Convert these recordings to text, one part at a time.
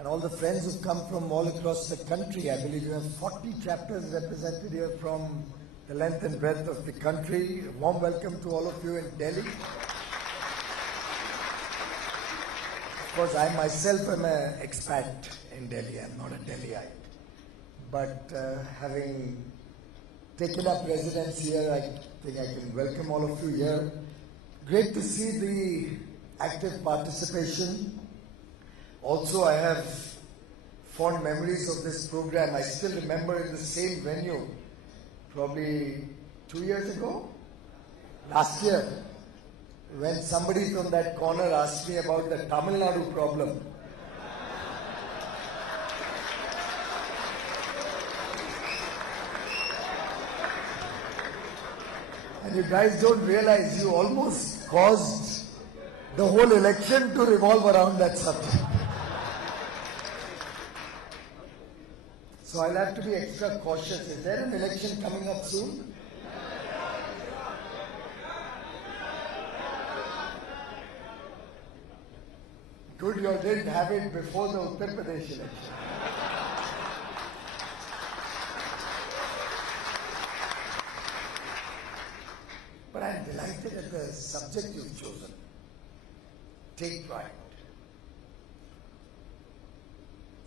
and all the friends who've come from all across the country. I believe you have 40 chapters represented here from the length and breadth of the country. A warm welcome to all of you in Delhi. Of course, I myself am an expat in Delhi. I'm not a Delhiite. But having taken up residence here, I think I can welcome all of you here. Great to see the active participation. Also, I have fond memories of this program. I still remember in the same venue, probably 2 years ago, last year, when somebody from that corner asked me about the Tamil Nadu problem. And you guys don't realize you almost caused the whole election to revolve around that subject. So I'll have to be extra cautious. Is there an election coming up soon? Good, you didn't have it before the Uttar Pradesh election. But I'm delighted at the subject you've chosen. Take pride.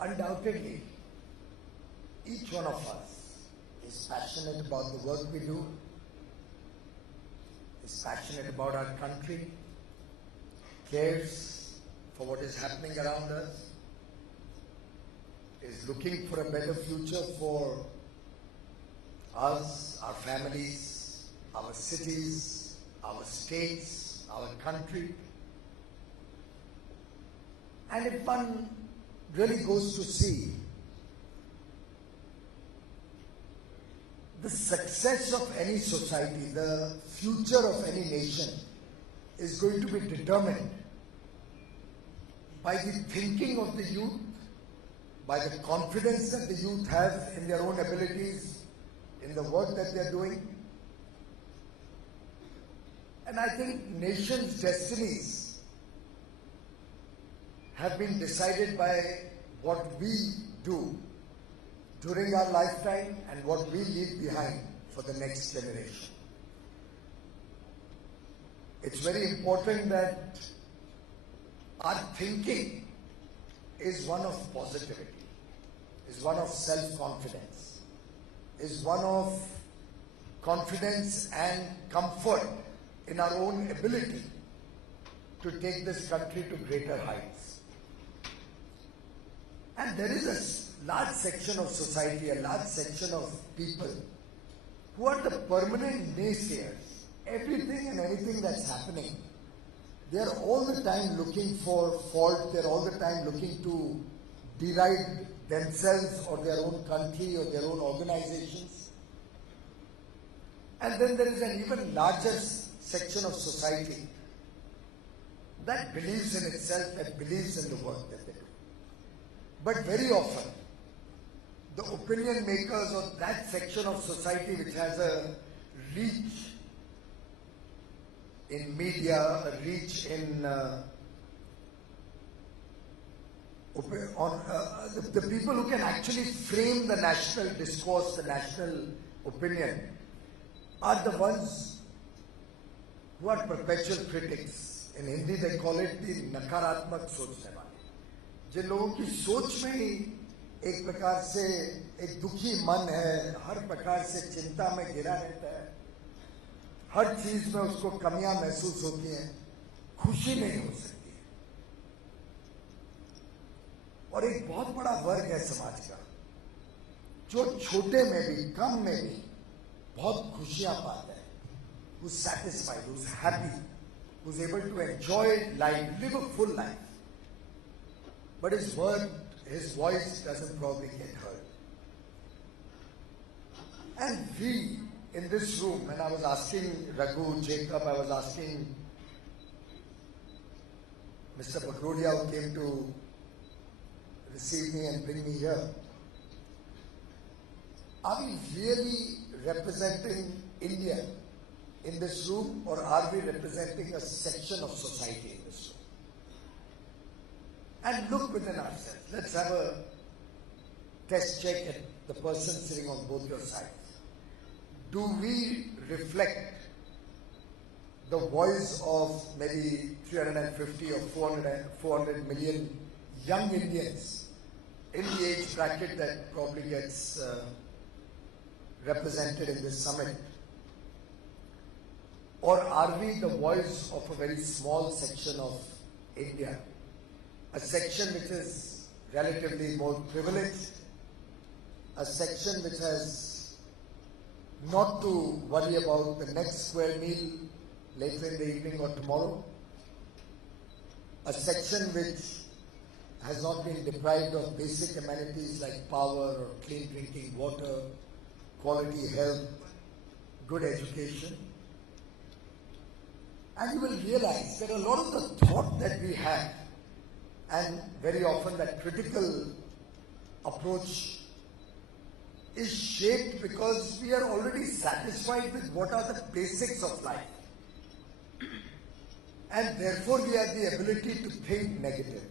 Undoubtedly, each one of us is passionate about the work we do, is passionate about our country, cares for what is happening around us, is looking for a better future for us, our families, our cities, our states, our country. And if one really goes to see the success of any society, the future of any nation is going to be determined by the thinking of the youth, by the confidence that the youth have in their own abilities, in the work that they're doing. And I think nations' destinies have been decided by what we do during our lifetime and what we leave behind for the next generation. It's very important that our thinking is one of positivity, is one of self-confidence, is one of confidence and comfort in our own ability to take this country to greater heights. And there is a large section of society, a large section of people who are the permanent naysayers. Everything and anything that's happening, they are all the time looking for fault, they're all the time looking to deride themselves or their own country or their own organizations. And then there is an even larger section of society that believes in itself, that believes in the work that they do. But very often, the opinion makers of that section of society which has a reach in media, a reach in the people who can actually frame the national discourse, the national opinion, are the ones who are perpetual critics. In Hindi they call it the nakaratmak sochne wale. जिन लोगों की सोच में ही एक प्रकार से एक दुखी मन है, हर प्रकार से चिंता में घिरा रहता है, हर चीज में उसको कमियां महसूस होती हैं, खुशी नहीं हो सकती है। और एक बहुत बड़ा वर्ग है समाज का जो छोटे में भी, कम में भी बहुत खुशियां पाता है, who's satisfied, who's happy, who's able to enjoy life, live a full life. But his voice doesn't probably get heard. And we, in this room, when I was asking Raghu, Jacob, I was asking Mr. Bakrodia who came to receive me and bring me here, are we really representing India in this room, or are we representing a section of society in this room? and look within ourselves. Let's have a test check at the person sitting on both your sides. Do we reflect the voice of maybe 350 or 400 million young Indians in the age bracket that probably gets represented in this summit? Or are we the voice of a very small section of India? A section which is relatively more privileged, a section which has not to worry about the next square meal later in the evening or tomorrow, a section which has not been deprived of basic amenities like power or clean drinking water, quality health, good education. And you will realize that a lot of the thought that we have, and very often that critical approach, is shaped because we are already satisfied with what are the basics of life. And therefore we have the ability to think negatively.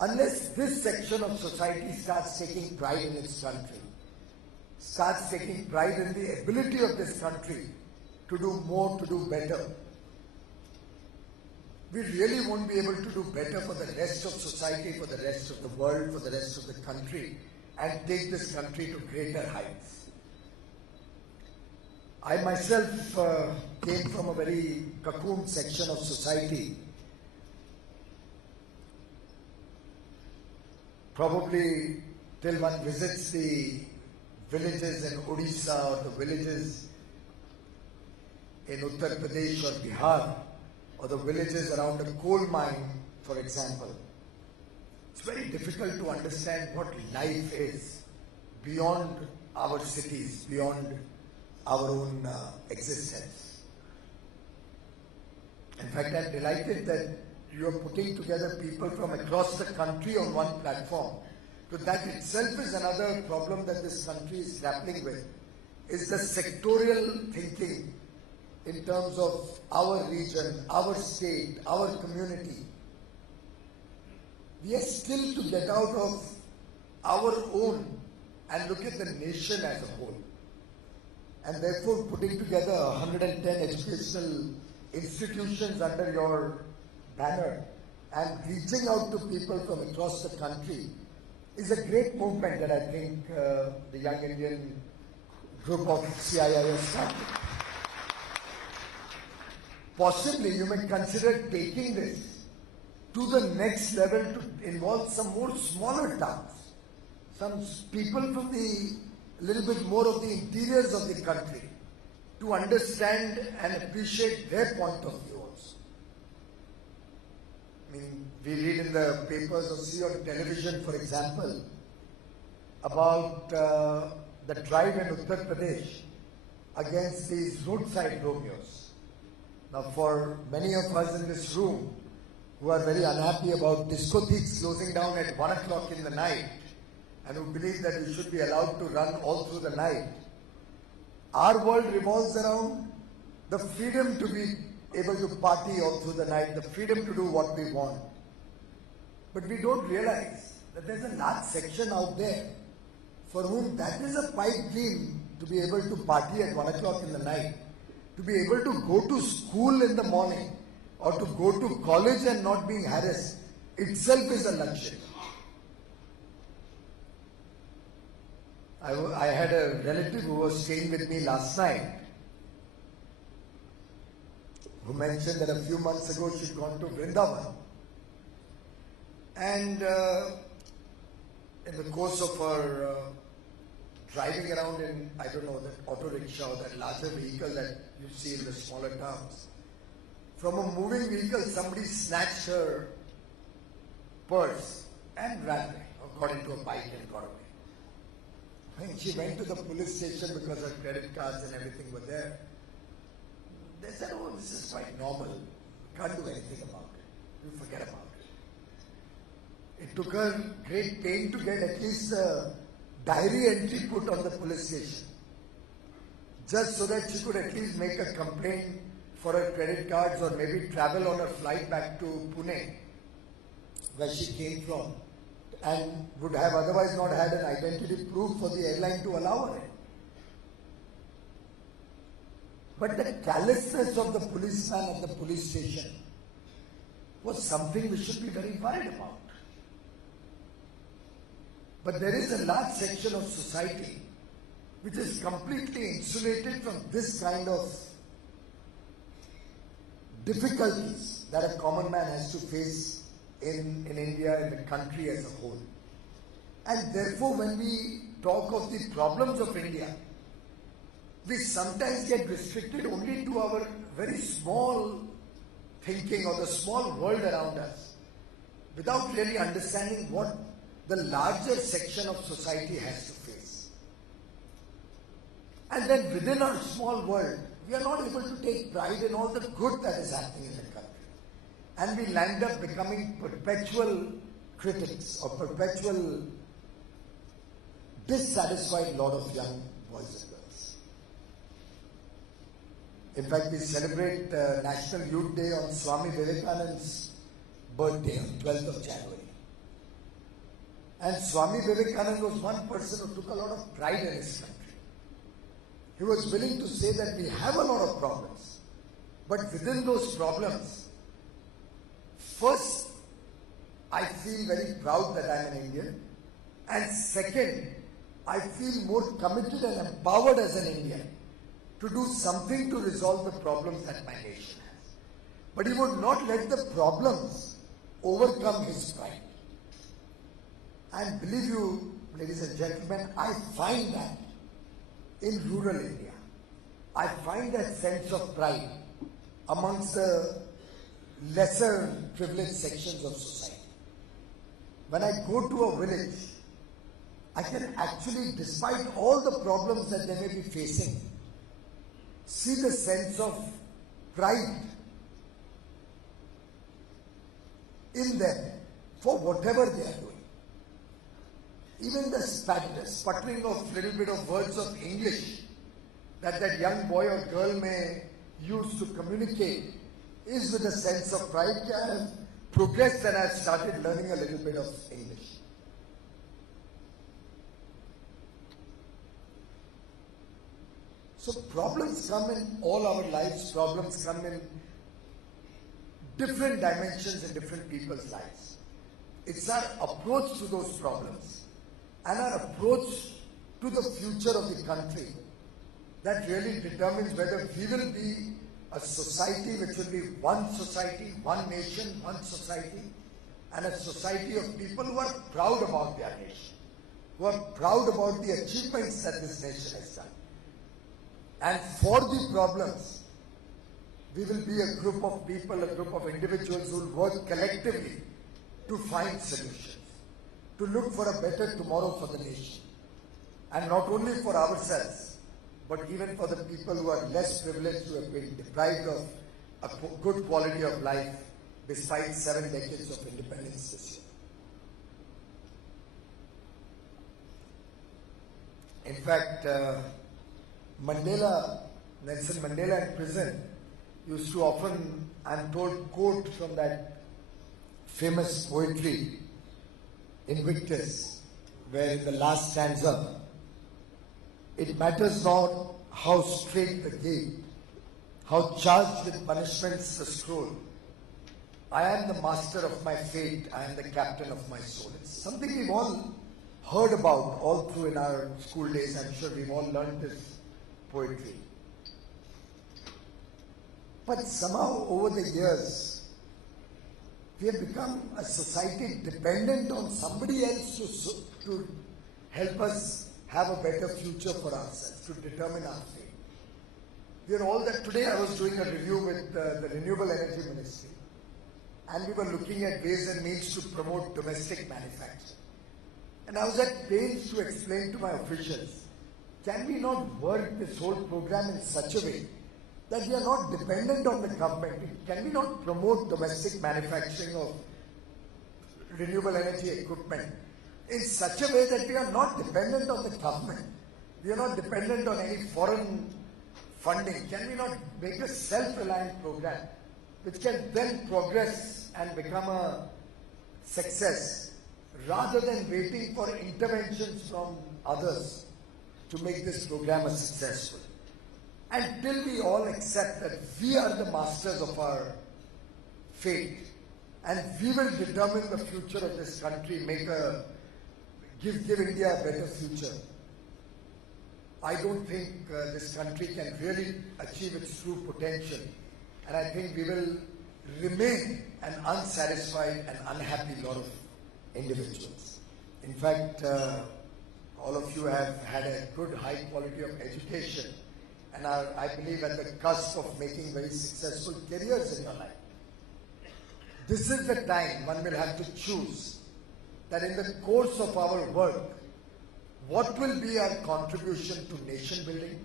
Unless this section of society starts taking pride in its country, starts taking pride in the ability of this country to do more, to do better, we really won't be able to do better for the rest of society, for the rest of the world, for the rest of the country, and take this country to greater heights. I myself came from a very cocoon section of society. Probably till one visits the villages in Odisha or the villages in Uttar Pradesh or Bihar, or the villages around a coal mine, for example, it's very difficult to understand what life is beyond our cities, beyond our own existence. In fact, I'm delighted that you are putting together people from across the country on one platform. So that itself is another problem that this country is grappling with, is the sectorial thinking in terms of our region, our state, our community. We are still to get out of our own and look at the nation as a whole. And therefore putting together 110 educational institutions under your banner and reaching out to people from across the country is a great movement that I think the Young Indian group of CII has started. Possibly you may consider taking this to the next level to involve some more smaller towns, some people from the little bit more of the interiors of the country to understand and appreciate their point of view also. I mean, we read in the papers or see on television, for example, about the drive in Uttar Pradesh against these roadside Romeos. Now, for many of us in this room who are very unhappy about discotheques closing down at 1 o'clock in the night and who believe that we should be allowed to run all through the night, our world revolves around the freedom to be able to party all through the night, the freedom to do what we want. But we don't realize that there's a large section out there for whom that is a pipe dream, to be able to party at 1 o'clock in the night, to be able to go to school in the morning or to go to college and not being harassed itself is a luxury. I had a relative who was staying with me last night who mentioned that a few months ago she'd gone to Vrindavan, and in the course of her driving around in, I don't know, that auto rickshaw or that larger vehicle that you see in the smaller towns, from a moving vehicle somebody snatched her purse and ran away, or got into a bike and got away. When she went to the police station because her credit cards and everything were there, they said, oh, this is quite normal. Can't do anything about it. You forget about it. It took her great pain to get at least a diary entry put on the police station, just so that she could at least make a complaint for her credit cards or maybe travel on her flight back to Pune where she came from and would have otherwise not had an identity proof for the airline to allow her in. But the callousness of the policeman at the police station was something we should be very worried about. But there is a large section of society which is completely insulated from this kind of difficulties that a common man has to face in India, in the country as a whole. And therefore, when we talk of the problems of India, we sometimes get restricted only to our very small thinking or the small world around us, without really understanding what the larger section of society has to face. And then within our small world, we are not able to take pride in all the good that is happening in the country. And we land up becoming perpetual critics or perpetual dissatisfied lot of young boys and girls. In fact, we celebrate National Youth Day on Swami Vivekananda's birthday on 12th of January. And Swami Vivekananda was one person who took a lot of pride in his country. He was willing to say that we have a lot of problems, but within those problems, first, I feel very proud that I am an Indian, and second, I feel more committed and empowered as an Indian to do something to resolve the problems that my nation has. But he would not let the problems overcome his pride. And believe you, ladies and gentlemen, I find that in rural India. I find that sense of pride amongst the lesser privileged sections of society. When I go to a village, I can actually, despite all the problems that they may be facing, see the sense of pride in them for whatever they are doing. Even the sputtering of little bit of words of English that young boy or girl may use to communicate is with a sense of pride. I have progressed and I have started learning a little bit of English. So problems come in all our lives, problems come in different dimensions in different people's lives. It's our approach to those problems and our approach to the future of the country that really determines whether we will be a society which will be one society, one nation, one society, and a society of people who are proud about their nation, who are proud about the achievements that this nation has done. And for the problems, we will be a group of people, a group of individuals who will work collectively to find solutions, to look for a better tomorrow for the nation. And not only for ourselves, but even for the people who are less privileged, who have been deprived of a good quality of life despite 7 decades of independence this year. In fact, Nelson Mandela in prison used to often, I'm told, quote from that famous poetry Invictus, where in the last stanza, it matters not how straight the gate, how charged with punishments the scroll. I am the master of my fate, I am the captain of my soul. It's something we've all heard about all through in our school days. I'm sure we've all learned this poetry. But somehow over the years, we have become a society dependent on somebody else to help us have a better future for ourselves, to determine our fate. We are all that. Today I was doing a review with the Renewable Energy Ministry, and we were looking at ways and means to promote domestic manufacturing. And I was at pains to explain to my officials, can we not work this whole program in such a way that we are not dependent on the government? Can we not promote domestic manufacturing of renewable energy equipment in such a way that we are not dependent on the government? We are not dependent on any foreign funding. Can we not make a self-reliant program which can then progress and become a success rather than waiting for interventions from others to make this program a successful. Until we all accept that we are the masters of our fate and we will determine the future of this country, give India a better future, I don't think this country can really achieve its true potential. And I think we will remain an unsatisfied and unhappy lot of individuals. In fact, all of you have had a good high quality of education and are, I believe, at the cusp of making very successful careers in your life. This is the time one will have to choose that in the course of our work, what will be our contribution to nation building?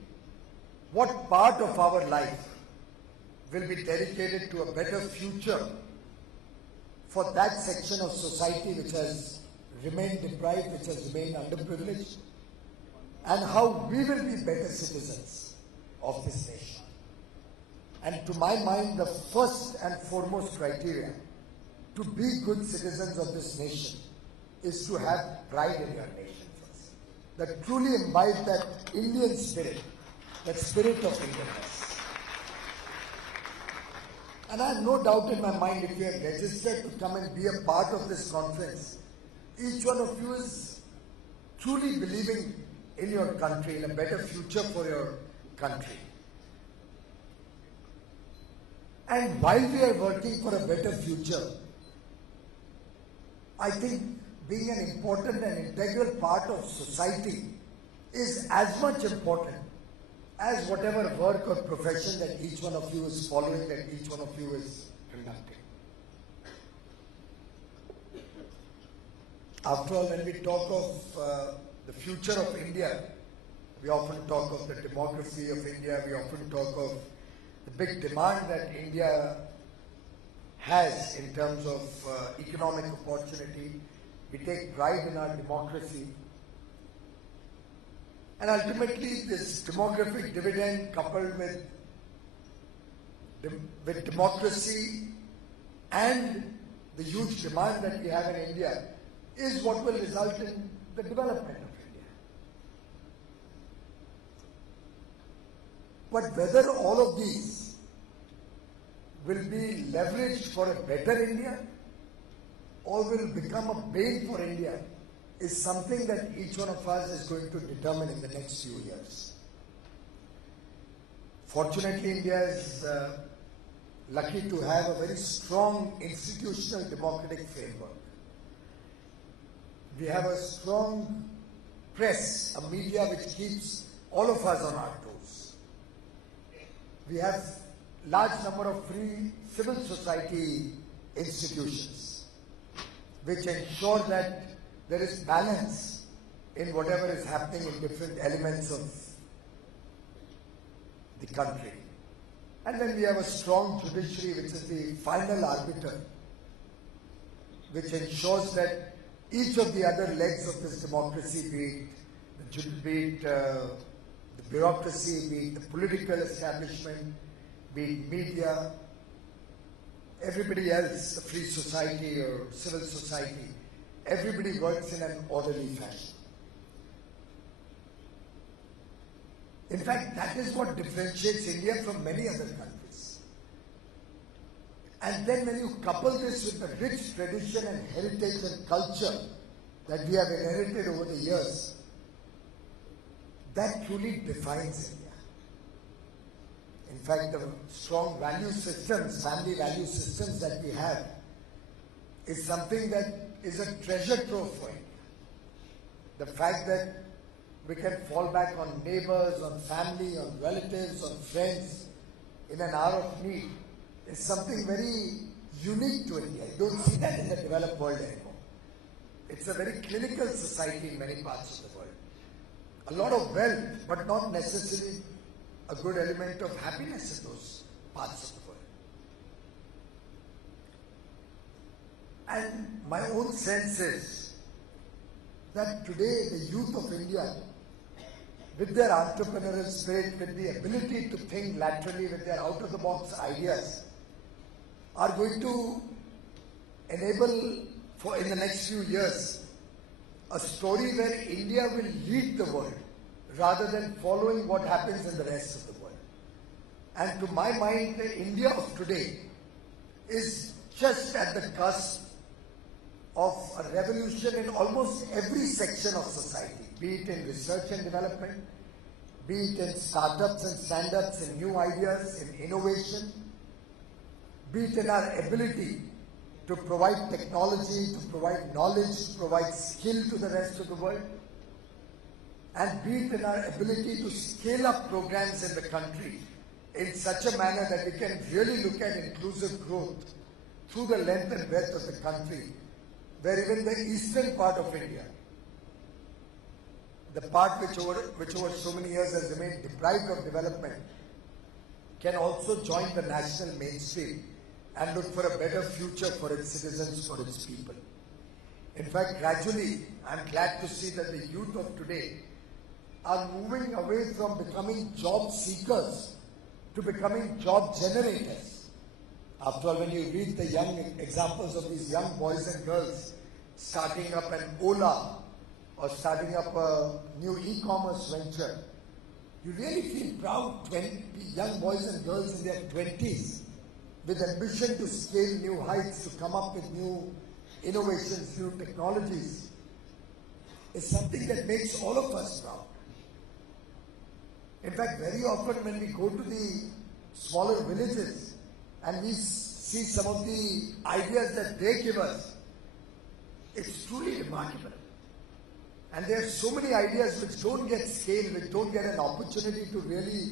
What part of our life will be dedicated to a better future for that section of society which has remained deprived, which has remained underprivileged, and how we will be better citizens of this nation. And to my mind, the first and foremost criteria to be good citizens of this nation is to have pride in your nation first. That truly imbibe that Indian spirit, that spirit of Indianness. And I have no doubt in my mind, if you are registered to come and be a part of this conference, each one of you is truly believing in your country, in a better future for your country. And while we are working for a better future, I think being an important and integral part of society is as much important as whatever work or profession that each one of you is following, that each one of you is conducting. After all, when we talk of the future of India, we often talk of the demography of India, we often talk of the big demand that India has in terms of economic opportunity. We take pride in our democracy. And ultimately, this demographic dividend coupled with democracy and the huge demand that we have in India is what will result in the development of India. But whether all of these will be leveraged for a better India or will become a bane for India is something that each one of us is going to determine in the next few years. Fortunately, India is lucky to have a very strong institutional democratic framework. We have a strong press, a media which keeps all of us on our toes. We have large number of free civil society institutions which ensure that there is balance in whatever is happening in different elements of the country. And then we have a strong judiciary which is the final arbiter, which ensures that each of the other legs of this democracy, be it the bureaucracy, be it the political establishment, be it media, everybody else, the free society or civil society, everybody works in an orderly fashion. In fact, that is what differentiates India from many other countries. And then when you couple this with the rich tradition and heritage and culture that we have inherited over the years, that truly defines India. In fact, the strong value systems, family value systems that we have is something that is a treasure trove for India. The fact that we can fall back on neighbors, on family, on relatives, on friends in an hour of need is something very unique to India. You don't see that in the developed world anymore. It's a very clinical society in many parts of the world. A lot of wealth, but not necessarily a good element of happiness in those parts of the world. And my own sense is that today the youth of India, with their entrepreneurial spirit, with the ability to think laterally, with their out-of-the-box ideas, are going to enable for in the next few years, a story where India will lead the world rather than following what happens in the rest of the world. And to my mind, the India of today is just at the cusp of a revolution in almost every section of society, be it in research and development, be it in startups and stand-ups, in new ideas, in innovation, be it in our ability to provide technology, to provide knowledge, to provide skill to the rest of the world, and be it in our ability to scale up programs in the country in such a manner that we can really look at inclusive growth through the length and breadth of the country, where even the eastern part of India, the part which over so many years has remained deprived of development, can also join the national mainstream and look for a better future for its citizens, for its people. In fact, gradually, I'm glad to see that the youth of today are moving away from becoming job seekers to becoming job generators. After all, when you read the young examples of these young boys and girls starting up an Ola or starting up a new e-commerce venture, you really feel proud. 20 young boys and girls in their 20s with ambition to scale new heights, to come up with new innovations, new technologies, is something that makes all of us proud. In fact, very often when we go to the smaller villages and we see some of the ideas that they give us, it's truly remarkable. And there are so many ideas which don't get scaled, which don't get an opportunity to really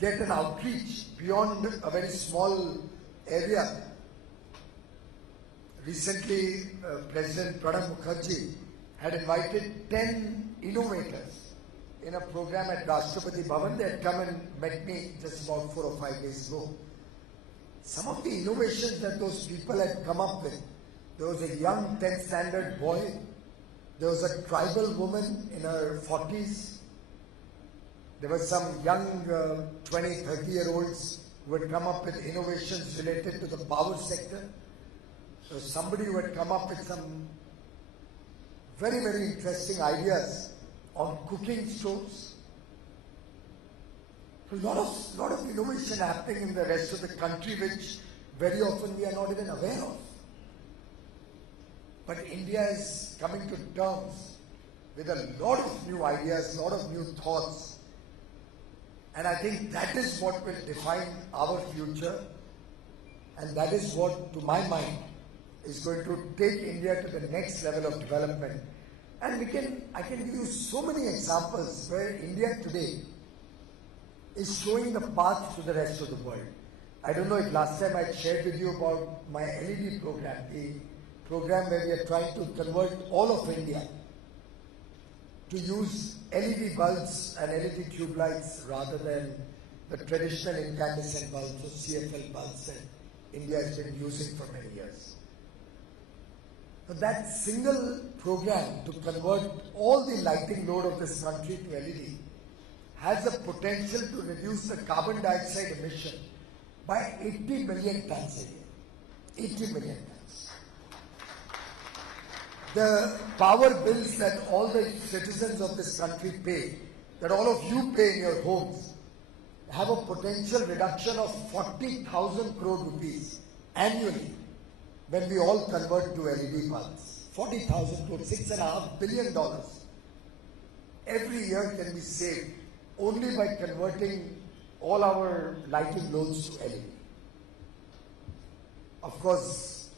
get an outreach beyond a very small area. Recently, President Pranab Mukherjee had invited 10 innovators in a program at Rashtrapati Bhavan. They had come and met me just about 4 or 5 days ago. Some of the innovations that those people had come up with, there was a young 10th standard boy, there was a tribal woman in her 40s, there were some young 20, 30-year-olds who had come up with innovations related to the power sector. There was somebody who had come up with some very, very interesting ideas on cooking stoves. A lot of innovation happening in the rest of the country, which very often we are not even aware of. But India is coming to terms with a lot of new ideas, a lot of new thoughts. And I think that is what will define our future. And that is what, to my mind, is going to take India to the next level of development. And I can give you so many examples where India today is showing the path to the rest of the world. I don't know if last time I shared with you about my LED program, the program where we are trying to convert all of India to use LED bulbs and LED tube lights rather than the traditional incandescent bulbs or CFL bulbs that India has been using for many years. But that single program to convert all the lighting load of this country to LED has the potential to reduce the carbon dioxide emission by 80 million tons a year. 80 million tons. The power bills that all the citizens of this country pay, that all of you pay in your homes, have a potential reduction of 40,000 crore rupees annually when we all convert to LED bulbs. 40,000 crore, $6.5 billion every year can be saved only by converting all our lighting loads to LED. Of course,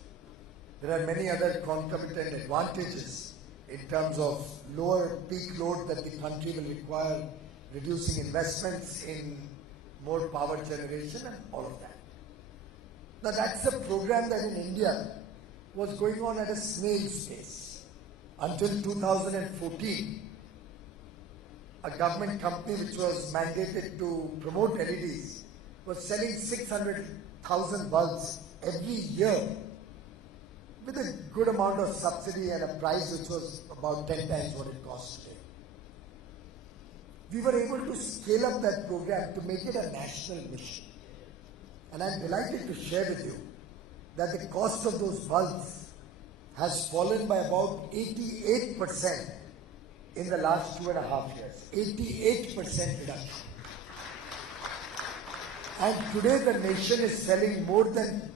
there are many other concomitant advantages in terms of lower peak load that the country will require, reducing investments in more power generation and all of that. Now that's a program that in India was going on at a snail's pace. Until 2014, a government company which was mandated to promote LEDs was selling 600,000 bulbs every year with a good amount of subsidy and a price which was about 10 times what it costs today. We were able to scale up that program to make it a national mission. And I'm delighted to share with you that the cost of those bulbs has fallen by about 88% in the last 2.5 years. 88% reduction. And today the nation is selling more than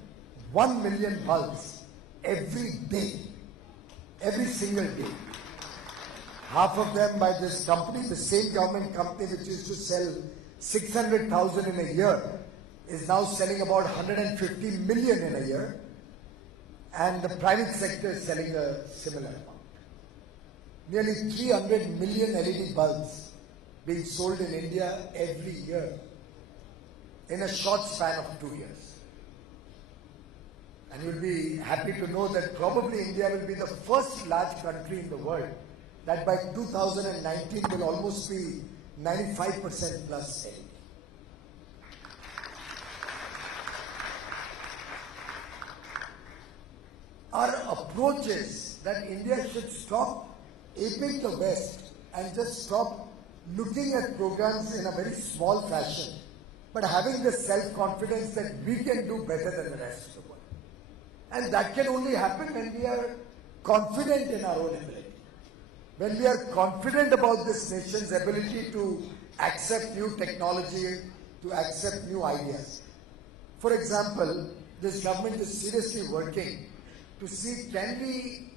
1 million bulbs every day, every single day. Half of them by this company, the same government company which used to sell 600,000 in a year, is now selling about 150 million in a year, and the private sector is selling a similar amount. Nearly 300 million LED bulbs being sold in India every year in a short span of 2 years. And you'll be happy to know that probably India will be the first large country in the world that by 2019 will almost be 95% plus LED. Our approach is that India should stop aping the West and just stop looking at programs in a very small fashion, but having the self-confidence that we can do better than the rest of the world. And that can only happen when we are confident in our own ability. When we are confident about this nation's ability to accept new technology, to accept new ideas. For example, this government is seriously working to see, can we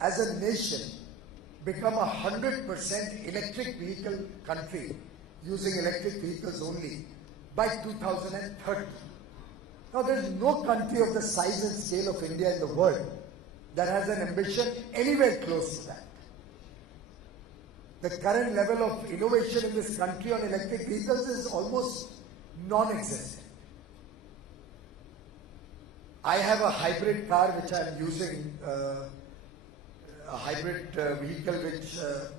as a nation become 100% electric vehicle country using electric vehicles only by 2030. Now there is no country of the size and scale of India in the world that has an ambition anywhere close to that. The current level of innovation in this country on electric vehicles is almost non-existent. I have a hybrid car which I am using, a hybrid vehicle which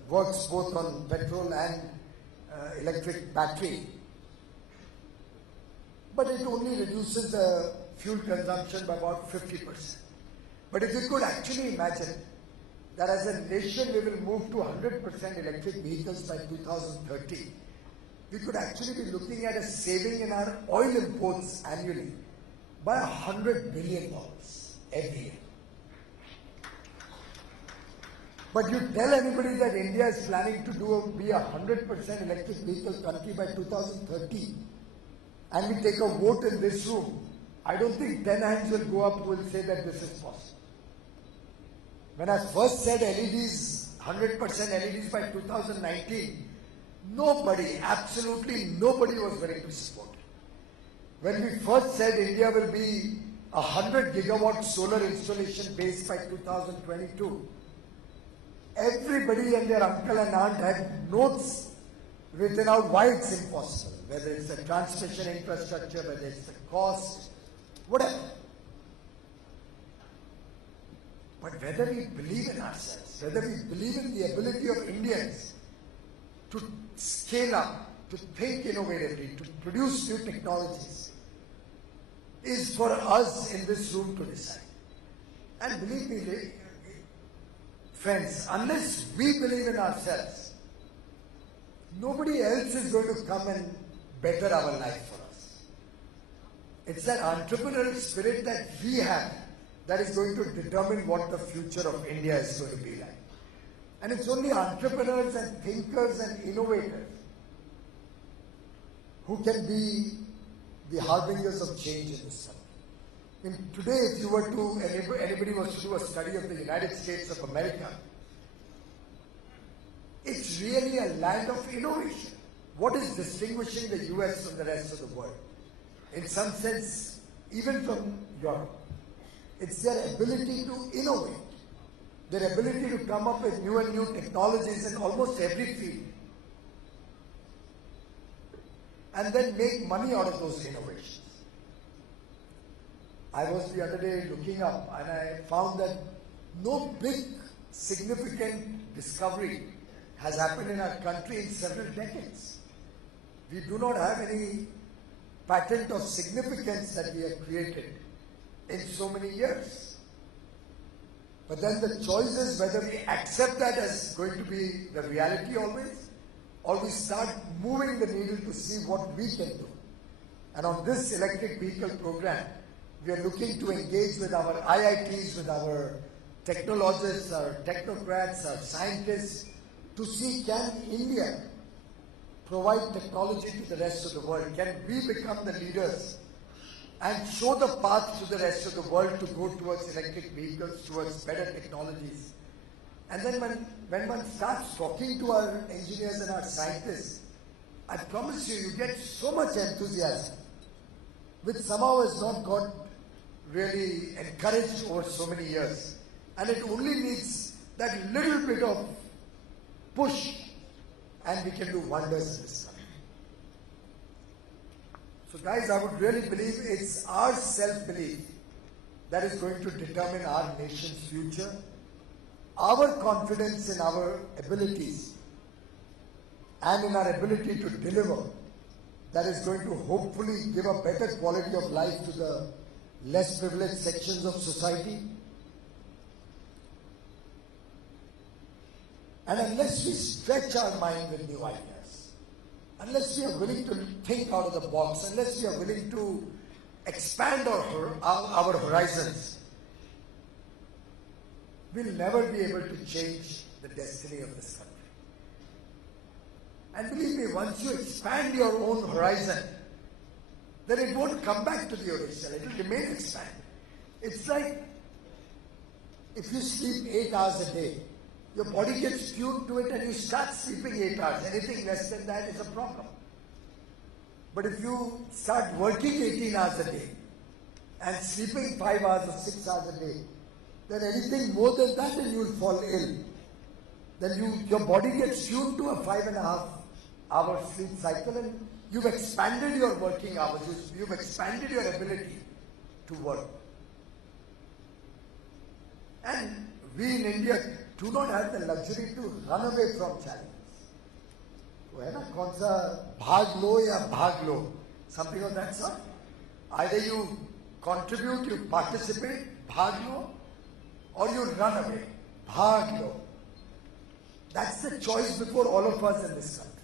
works both on petrol and electric battery. But it only reduces the fuel consumption by about 50%. But if you could actually imagine that as a nation we will move to 100% electric vehicles by 2030, we could actually be looking at a saving in our oil imports annually by $100 billion every year. But you tell anybody that India is planning to be a 100% electric vehicle country by 2030, and we take a vote in this room, I don't think 10 hands will go up who will say that this is possible. When I first said LEDs, 100% LEDs by 2019, nobody, absolutely nobody was willing to support it. When we first said India will be 100 gigawatt solar installation base by 2022, everybody and their uncle and aunt had notes written out why it's impossible, whether it's the transmission infrastructure, whether it's the cost, whatever. But whether we believe in ourselves, whether we believe in the ability of Indians to scale up, to think innovatively, to produce new technologies, is for us in this room to decide. And believe me, friends, unless we believe in ourselves, nobody else is going to come and better our life for us. It's that entrepreneurial spirit that we have that is going to determine what the future of India is going to be like. And it's only entrepreneurs and thinkers and innovators who can be the harbingers of change in this country. Today, if you were to, anybody was to do a study of the United States of America, it's really a land of innovation. What is distinguishing the US from the rest of the world? In some sense, even from Europe, it's their ability to innovate, their ability to come up with new and new technologies in almost every field, and then make money out of those innovations. I was the other day looking up and I found that no big significant discovery has happened in our country in several decades. We do not have any patent of significance that we have created in so many years. But then the choice is whether we accept that as going to be the reality always, or we start moving the needle to see what we can do. And on this electric vehicle program, we are looking to engage with our IITs, with our technologists, our technocrats, our scientists, to see, can India provide technology to the rest of the world? Can we become the leaders and show the path to the rest of the world to go towards electric vehicles, towards better technologies? And then when one starts talking to our engineers and our scientists, I promise you, you get so much enthusiasm, which somehow has not got really encouraged over so many years. And it only needs that little bit of push, and we can do wonders in this country. So guys, I would really believe it's our self-belief that is going to determine our nation's future, our confidence in our abilities and in our ability to deliver, that is going to hopefully give a better quality of life to the less privileged sections of society. And unless we stretch our mind with new ideas, unless we are willing to think out of the box, unless we are willing to expand our horizons, we'll never be able to change the destiny of this country. And believe me, once you expand your own horizon, then it won't come back to the original. It will remain expanded. It's like if you sleep 8 hours a day, your body gets tuned to it and you start sleeping 8 hours. Anything less than that is a problem. But if you start working 18 hours a day and sleeping 5 hours or 6 hours a day, then anything more than that and you will fall ill. Then your body gets tuned to a 5.5 hour sleep cycle and you've expanded your working hours, you've expanded your ability to work. And we in India do not have the luxury to run away from challenges. वो है ना, कौन सा भाग लो या भाग लो, something of that sort. Either you contribute, you participate, भाग लो, or you run away, भाग लो. That's the choice before all of us in this country.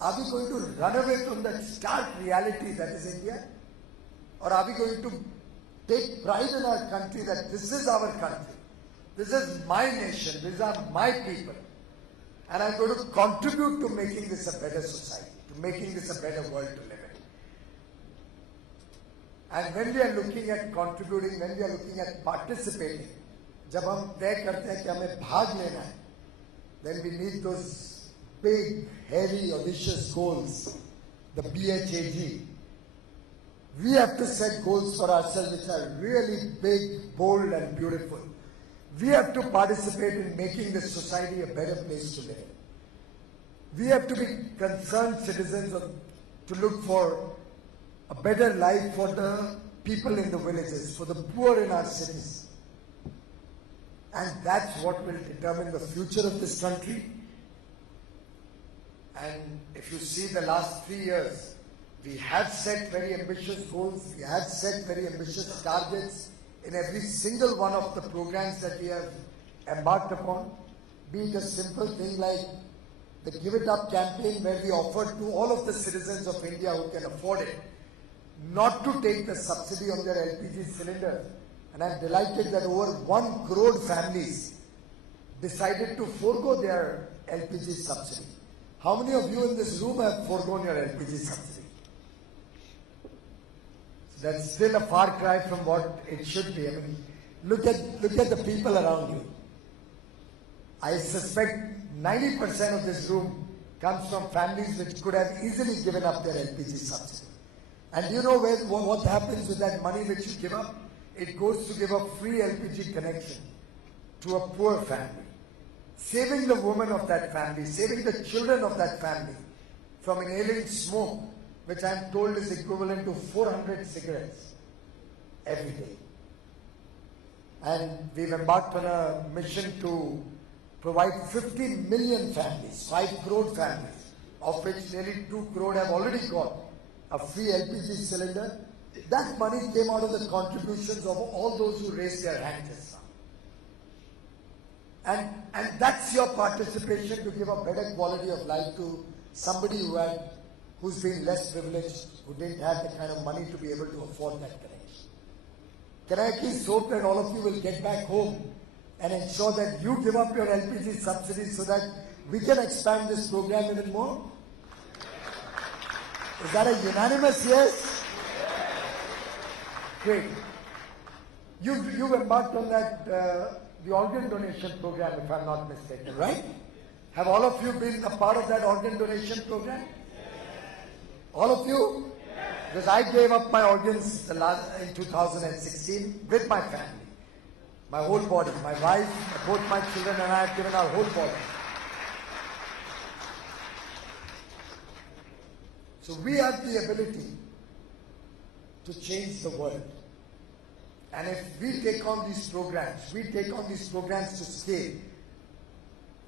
Are we going to run away from that stark reality that is India? Or are we going to take pride in our country that this is our country, this is my nation, these are my people, and I'm going to contribute to making this a better society, to making this a better world to live in. And when we are looking at contributing, when we are looking at participating, जब हम तय करते हैं कि हमें भाग लेना है, then we need those big, heavy, audacious goals, the BHAG. We have to set goals for ourselves which are really big, bold and beautiful. We have to participate in making this society a better place to live. We have to be concerned citizens to look for a better life for the people in the villages, for the poor in our cities. And that's what will determine the future of this country. And if you see the last 3 years, we have set very ambitious goals, we have set very ambitious targets in every single one of the programs that we have embarked upon. Be it a simple thing like the Give It Up campaign, where we offered to all of the citizens of India who can afford it not to take the subsidy on their LPG cylinder. And I'm delighted that over 1 crore families decided to forego their LPG subsidy. How many of you in this room have foregone your LPG subsidy? So that's still a far cry from what it should be. I mean, look at the people around you. I suspect 90% of this room comes from families which could have easily given up their LPG subsidy. And you know what happens with that money which you give up? It goes to give a free LPG connection to a poor family, saving the woman of that family, saving the children of that family from inhaling smoke, which I am told is equivalent to 400 cigarettes every day. And we've embarked on a mission to provide 50 million families, 5 crore families, of which nearly 2 crore have already got a free LPG cylinder. That money came out of the contributions of all those who raised their hands just now. And that's your participation to give a better quality of life to somebody who's been less privileged, who didn't have the kind of money to be able to afford that connection. Can I at least hope that all of you will get back home and ensure that you give up your LPG subsidies so that we can expand this program even more? Is that a unanimous yes? Great. You've embarked on that, the organ donation program, if I'm not mistaken, right? Have all of you been a part of that organ donation program? All of you? Because I gave up my organs in 2016 with my family. My whole body, my wife, both my children and I have given our whole body. So we have the ability to change the world. And if we take on these programs, to scale,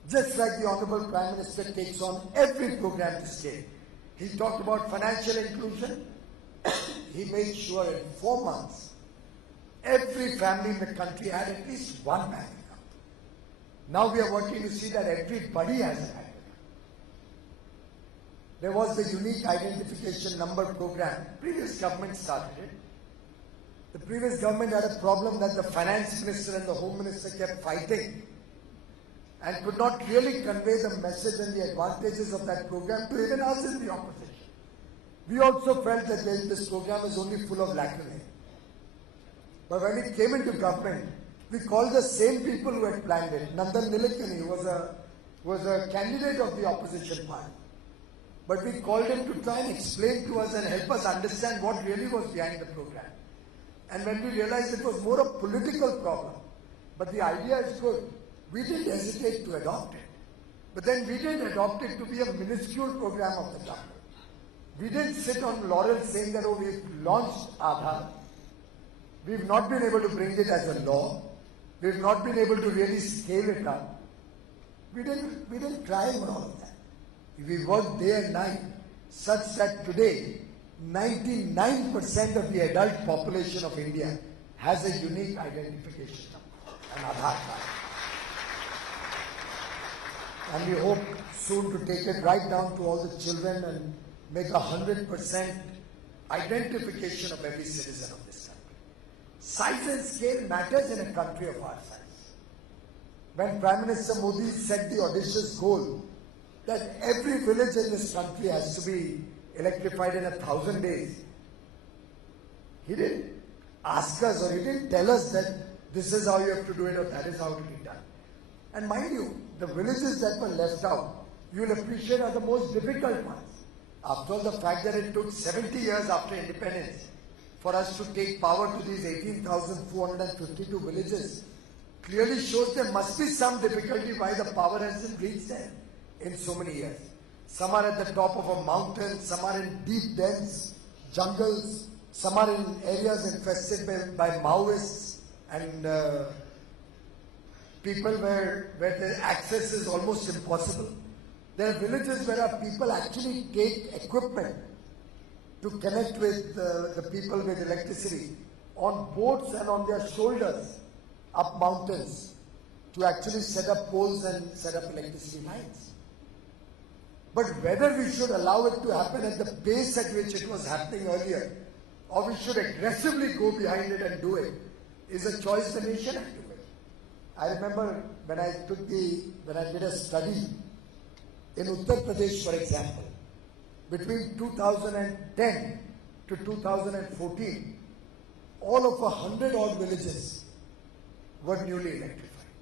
just like the Honorable Prime Minister takes on every program to scale. He talked about financial inclusion. He made sure in 4 months, every family in the country had at least one bank account. Now we are working to see that everybody has a bank account. There was the unique identification number program. Previous government started it. The previous government had a problem that the finance minister and the home minister kept fighting and could not really convey the message and the advantages of that program to even us in the opposition. We also felt that this program is only full of lacunae. But when we came into government, we called the same people who had planned it. Nandan Nilekani was a candidate of the opposition party. But we called him to try and explain to us and help us understand what really was behind the program. And when we realized it was more a political problem, but the idea is good, we didn't hesitate to adopt it. But then we didn't adopt it to be a minuscule program of the government. We didn't sit on laurels saying that, oh, we've launched Aadhaar. We've not been able to bring it as a law. We've not been able to really scale it up. We didn't try for all of that. We worked day and night such that today 99% of the adult population of India has a unique identification number, an Aadhaar card. And we hope soon to take it right down to all the children and make 100% identification of every citizen of this country. Size and scale matters in a country of our size. When Prime Minister Modi set the audacious goal that every village in this country has to be electrified in 1,000 days, he didn't ask us or he didn't tell us that this is how you have to do it or that is how to be done. And mind you, the villages that were left out, you will appreciate are the most difficult ones. After all, the fact that it took 70 years after independence for us to take power to these 18,452 villages clearly shows there must be some difficulty why the power hasn't reached them in so many years. Some are at the top of a mountain, some are in deep dense jungles, some are in areas infested by Maoists and people where the access is almost impossible. There are villages where our people actually take equipment to connect with the people with electricity on boats and on their shoulders up mountains to actually set up poles and set up electricity lines. But whether we should allow it to happen at the pace at which it was happening earlier, or we should aggressively go behind it and do it, is a choice the nation had to make. I remember when I did a study in Uttar Pradesh, for example, between 2010 to 2014, all of 100 odd villages were newly electrified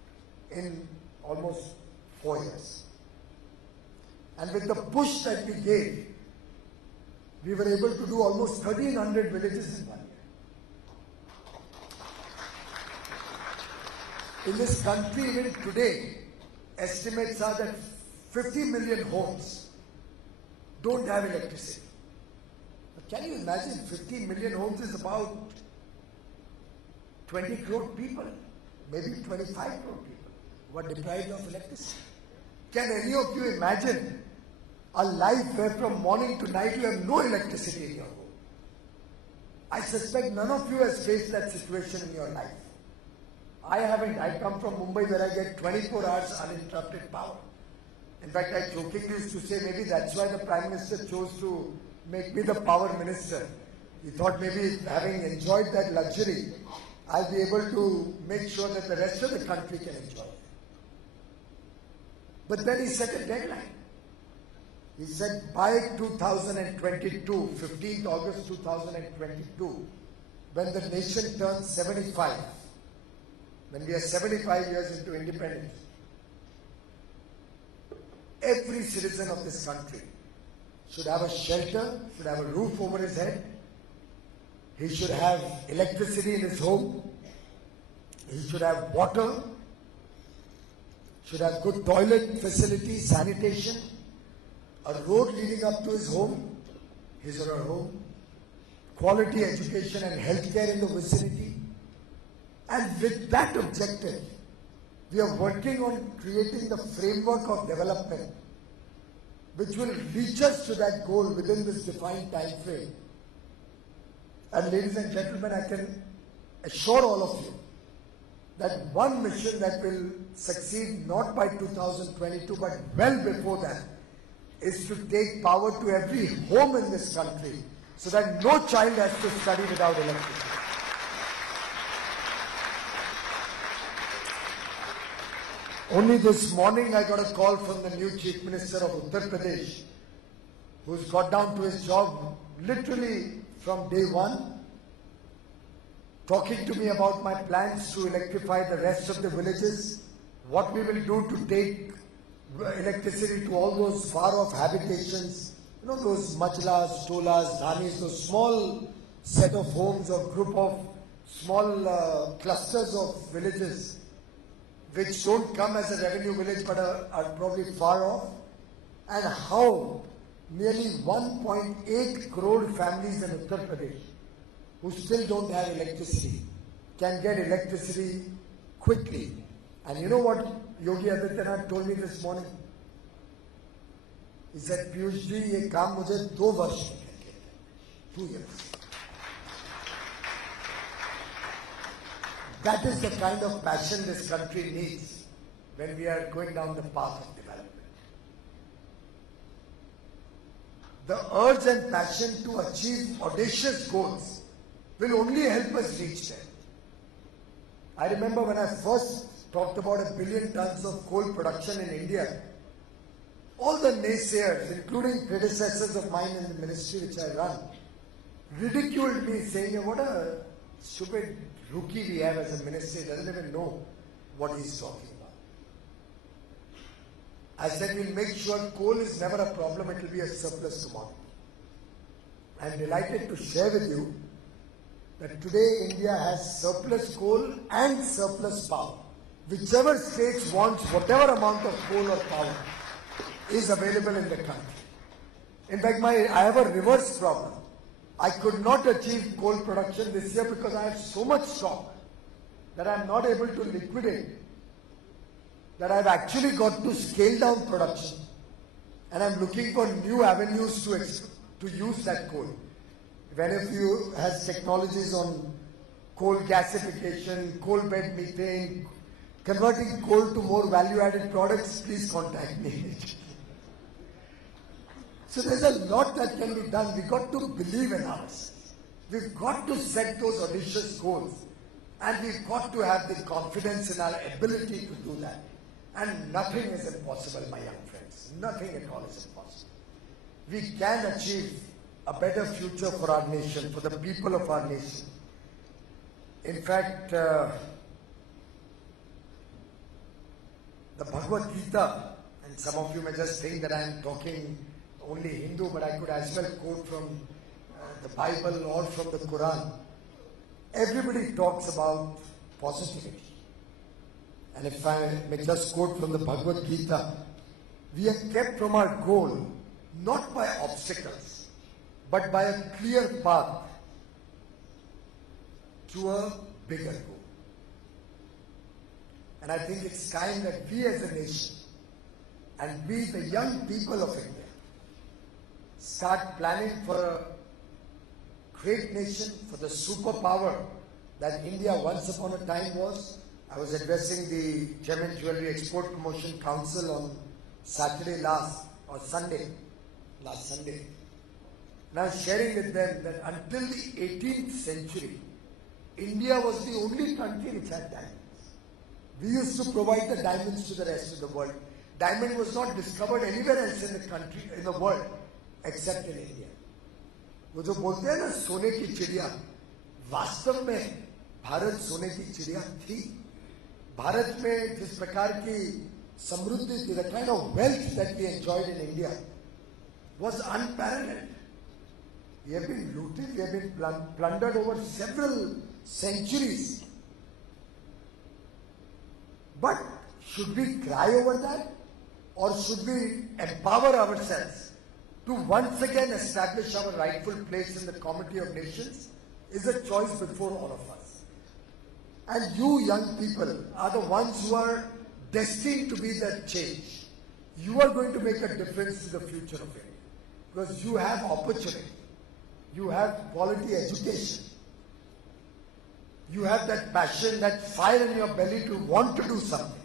in almost 4 years. And with the push that we gave, we were able to do almost 1,300 villages in 1 year. In this country, even today, estimates are that 50 million homes don't have electricity. But can you imagine 50 million homes is about 20 crore people, maybe 25 crore people who are deprived of electricity. Can any of you imagine a life where from morning to night you have no electricity in your home? I suspect none of you has faced that situation in your life. I haven't. I come from Mumbai where I get 24 hours uninterrupted power. In fact, I jokingly used to say maybe that's why the Prime Minister chose to make me the power minister. He thought maybe having enjoyed that luxury, I'll be able to make sure that the rest of the country can enjoy it. But then he set a deadline. He said by 2022, 15th August 2022, when the nation turns 75, when we are 75 years into independence, every citizen of this country should have a shelter, should have a roof over his head, he should have electricity in his home, he should have water, should have good toilet facilities, sanitation, a road leading up to his home, his or her home, quality education and healthcare in the vicinity. And with that objective, we are working on creating the framework of development which will reach us to that goal within this defined time frame. And ladies and gentlemen, I can assure all of you that one mission that will succeed not by 2022 but well before that is to take power to every home in this country so that no child has to study without electricity. Only this morning I got a call from the new Chief Minister of Uttar Pradesh, who's got down to his job literally from day one, talking to me about my plans to electrify the rest of the villages, what we will do to take electricity to all those far-off habitations, you know, those machlas, tolas, dhanis, those small set of homes or group of small clusters of villages which don't come as a revenue village but are probably far off, and how nearly 1.8 crore families in Uttar Pradesh who still don't have electricity can get electricity quickly. And you know what Yogi Adityanath told me this morning? He said, Piyush ji, ye kaam mujhe 2 वर्ष में करके है, 2 years. That is the kind of passion this country needs when we are going down the path of development. The urge and passion to achieve audacious goals will only help us reach them. I remember when I first talked about 1 billion tons of coal production in India, all the naysayers, including predecessors of mine in the ministry which I run, ridiculed me, saying, what a stupid rookie we have as a minister, he doesn't even know what he's talking about. I said, we'll make sure coal is never a problem, it will be a surplus commodity. I'm delighted to share with you that today India has surplus coal and surplus power. Whichever state wants whatever amount of coal or power is available in the country. In fact, I have a reverse problem. I could not achieve coal production this year because I have so much stock that I am not able to liquidate, that I have actually got to scale down production, and I am looking for new avenues to use that coal. If any of you has technologies on coal gasification, coal bed methane, converting coal to more value-added products, please contact me. So there's a lot that can be done. We've got to believe in ourselves. We've got to set those audacious goals. And we've got to have the confidence in our ability to do that. And nothing is impossible, my young friends. Nothing at all is impossible. We can achieve a better future for our nation, for the people of our nation. In fact, the Bhagavad Gita, and some of you may just think that I am talking only Hindu, but I could as well quote from the Bible or from the Quran. Everybody talks about positivity. And if I may just quote from the Bhagavad Gita, we are kept from our goal not by obstacles, but by a clear path to a bigger goal. And I think it's time that we as a nation, and we the young people of India, start planning for a great nation, for the superpower that India once upon a time was. I was addressing the Gem & Jewelry Export Promotion Council on last Sunday. And I was sharing with them that until the 18th century, India was the only country which had diamonds. We used to provide the diamonds to the rest of the world. Diamond was not discovered anywhere else in the country, in the world, except in India. वो जो बोलते हैं ना सोने की चिड़िया, वास्तव में भारत सोने की चिड़िया थी. भारत में जिस प्रकार की समृद्धि थी, the kind of wealth that we enjoyed in India was unparalleled. We have been looted, we have been plundered over several centuries. But should we cry over that? Or should we empower ourselves to once again establish our rightful place in the comity of nations? Is a choice before all of us. And you young people are the ones who are destined to be that change. You are going to make a difference to the future of India. Because you have opportunity. You have quality education. You have that passion, that fire in your belly to want to do something.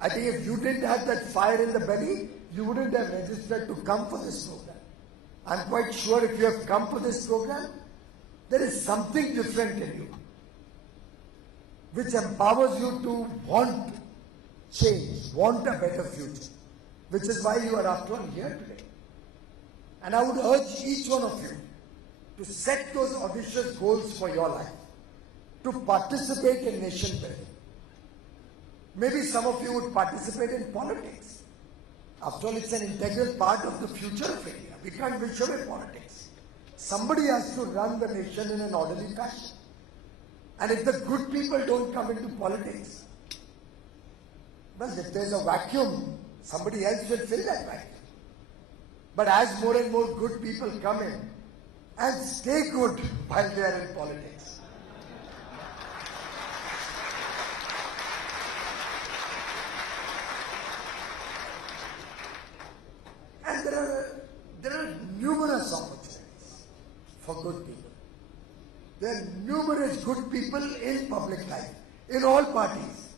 I think if you didn't have that fire in the belly, you wouldn't have registered to come for this program. I'm quite sure if you have come for this program, there is something different in you, which empowers you to want change, want a better future, which is why you are after all here today. And I would urge each one of you to set those audacious goals for your life, to participate in nation building. Maybe some of you would participate in politics. After all, it's an integral part of the future of India. We can't wish away politics. Somebody has to run the nation in an orderly fashion. And if the good people don't come into politics, well, if there's a vacuum, somebody else will fill that vacuum. But as more and more good people come in and stay good while they are in politics, and there are numerous opportunities for good people. There are numerous good people in public life, in all parties.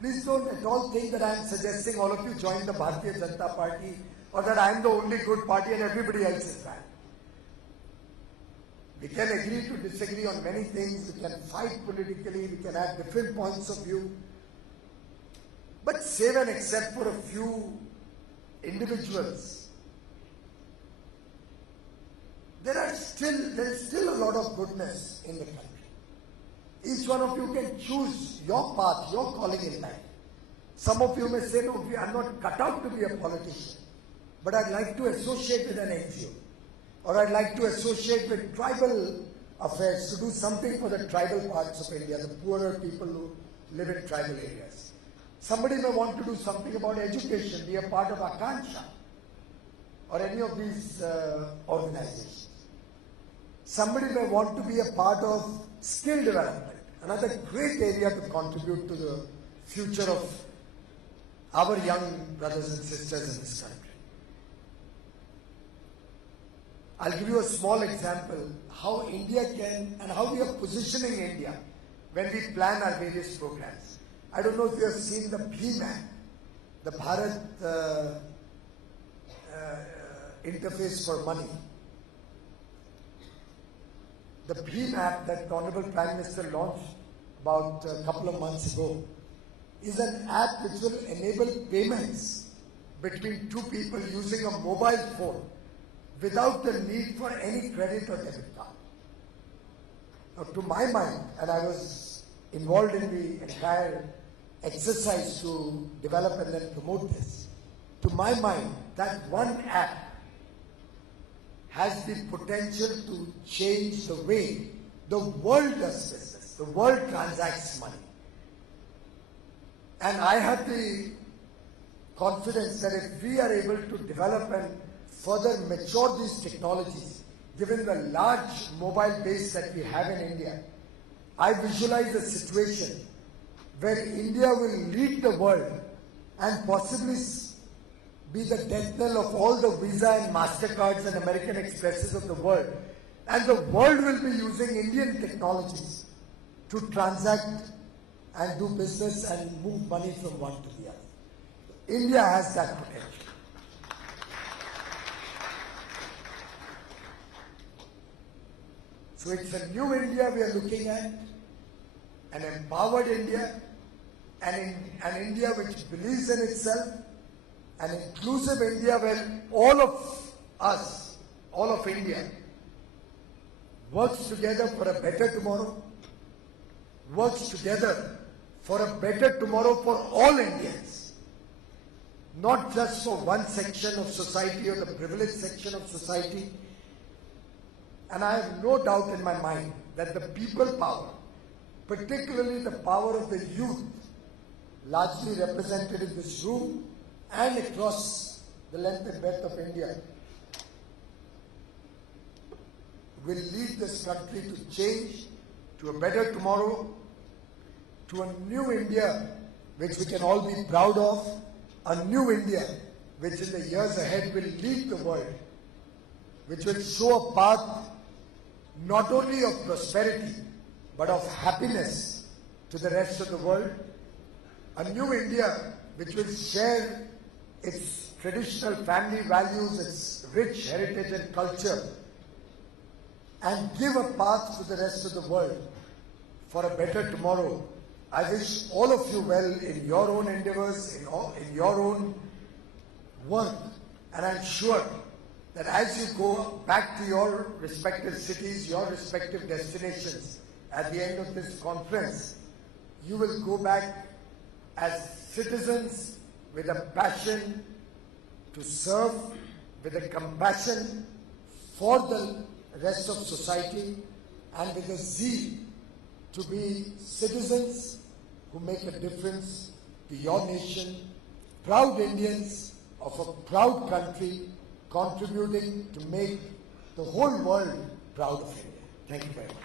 Please don't at all think that I am suggesting all of you join the Bharatiya Janata Party or that I am the only good party and everybody else is bad. We can agree to disagree on many things, we can fight politically, we can have different points of view. But save and except for a few individuals, there is still a lot of goodness in the country. Each one of you can choose your path, your calling in life. Some of you may say, no, I'm not cut out to be a politician, but I'd like to associate with an NGO. Or I'd like to associate with tribal affairs, to do something for the tribal parts of India, the poorer people who live in tribal areas. Somebody may want to do something about education, be a part of Akansha, or any of these organizations. Somebody may want to be a part of skill development, another great area to contribute to the future of our young brothers and sisters in this country. I'll give you a small example how India can and how we are positioning India when we plan our various programs. I don't know if you have seen the BHIM app, the Bharat interface for money. The BHIM app that the Honorable Prime Minister launched about a couple of months ago is an app which will enable payments between two people using a mobile phone without the need for any credit or debit card. Now, to my mind, and I was involved in the entire exercise to develop and then promote this, to my mind, that one app has the potential to change the way the world does business, the world transacts money. And I have the confidence that if we are able to develop and further mature these technologies, given the large mobile base that we have in India, I visualize a situation where India will lead the world and possibly be the death knell of all the Visa and MasterCards and American Expresses of the world. And the world will be using Indian technologies to transact and do business and move money from one to the other. India has that potential. So it's a new India we are looking at. an empowered India, an India which believes in itself, an inclusive India where all of us, all of India, works together for a better tomorrow, works together for a better tomorrow for all Indians, not just for one section of society or the privileged section of society. And I have no doubt in my mind that the people power, particularly the power of the youth, largely represented in this room and across the length and breadth of India, will lead this country to change, to a better tomorrow, to a new India which we can all be proud of, a new India which in the years ahead will lead the world, which will show a path not only of prosperity but of happiness to the rest of the world, a new India which will share its traditional family values, its rich heritage and culture, and give a path to the rest of the world for a better tomorrow. I wish all of you well in your own endeavors, in your own work, and I'm sure that as you go back to your respective cities, your respective destinations, at the end of this conference, you will go back as citizens with a passion to serve, with a compassion for the rest of society, and with a zeal to be citizens who make a difference to your nation, proud Indians of a proud country, contributing to make the whole world proud of India. Thank you very much.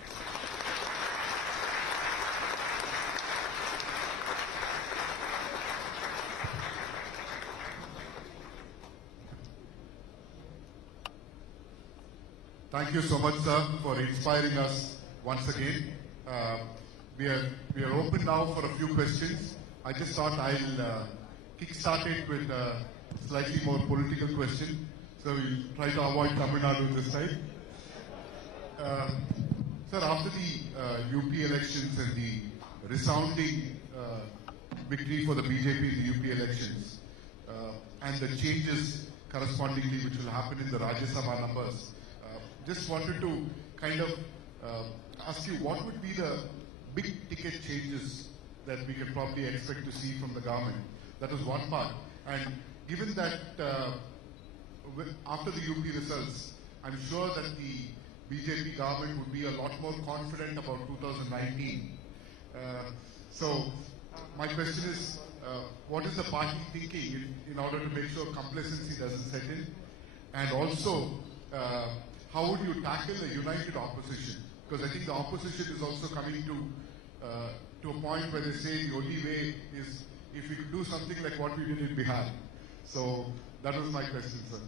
Thank you so much, sir, for inspiring us once again. We are open now for a few questions. I just thought I'll kick-start it with a slightly more political question. So we'll try to avoid Tamil Nadu this time. Sir, after the UP elections and the resounding victory for the BJP in the UP elections, and the changes correspondingly which will happen in the Rajya Sabha numbers, just wanted to kind of ask you, what would be the big ticket changes that we can probably expect to see from the government? That is one part. And given that after the UP results, I'm sure that the BJP government would be a lot more confident about 2019. So my question is, what is the party thinking in order to make sure complacency doesn't set in? And also, how would you tackle the united opposition? Because I think the opposition is also coming to a point where they say the only way is if we could do something like what we did in Bihar. So that was my question, sir.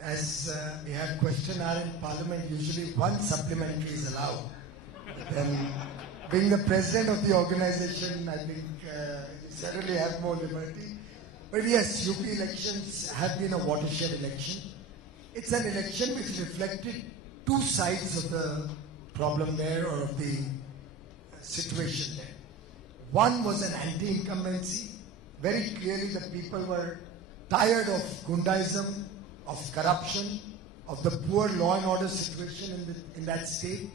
As we have question hour in Parliament, usually one supplementary is allowed. Then, being the president of the organization, I think you certainly have more liberty. But yes, UP elections have been a watershed election. It's an election which reflected two sides of the problem there, or of the situation there. One was an anti-incumbency. Very clearly the people were tired of Gundaism, of corruption, of the poor law and order situation in that state.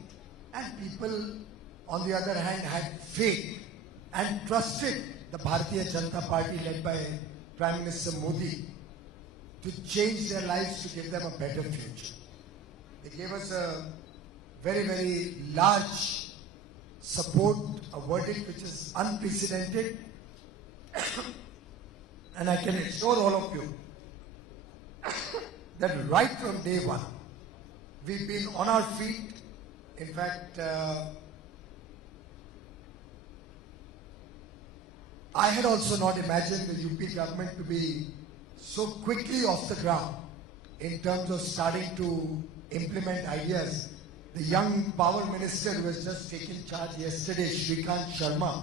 And people, on the other hand, had faith and trusted the Bharatiya Janata Party led by Prime Minister Modi to change their lives, to give them a better future. They gave us a very, very large support, a verdict which is unprecedented. And I can assure all of you that right from day one, we've been on our feet. In fact, I had also not imagined the UP government to be so quickly off the ground in terms of starting to implement ideas. The young power minister who has just taken charge yesterday, Shrikant Sharma,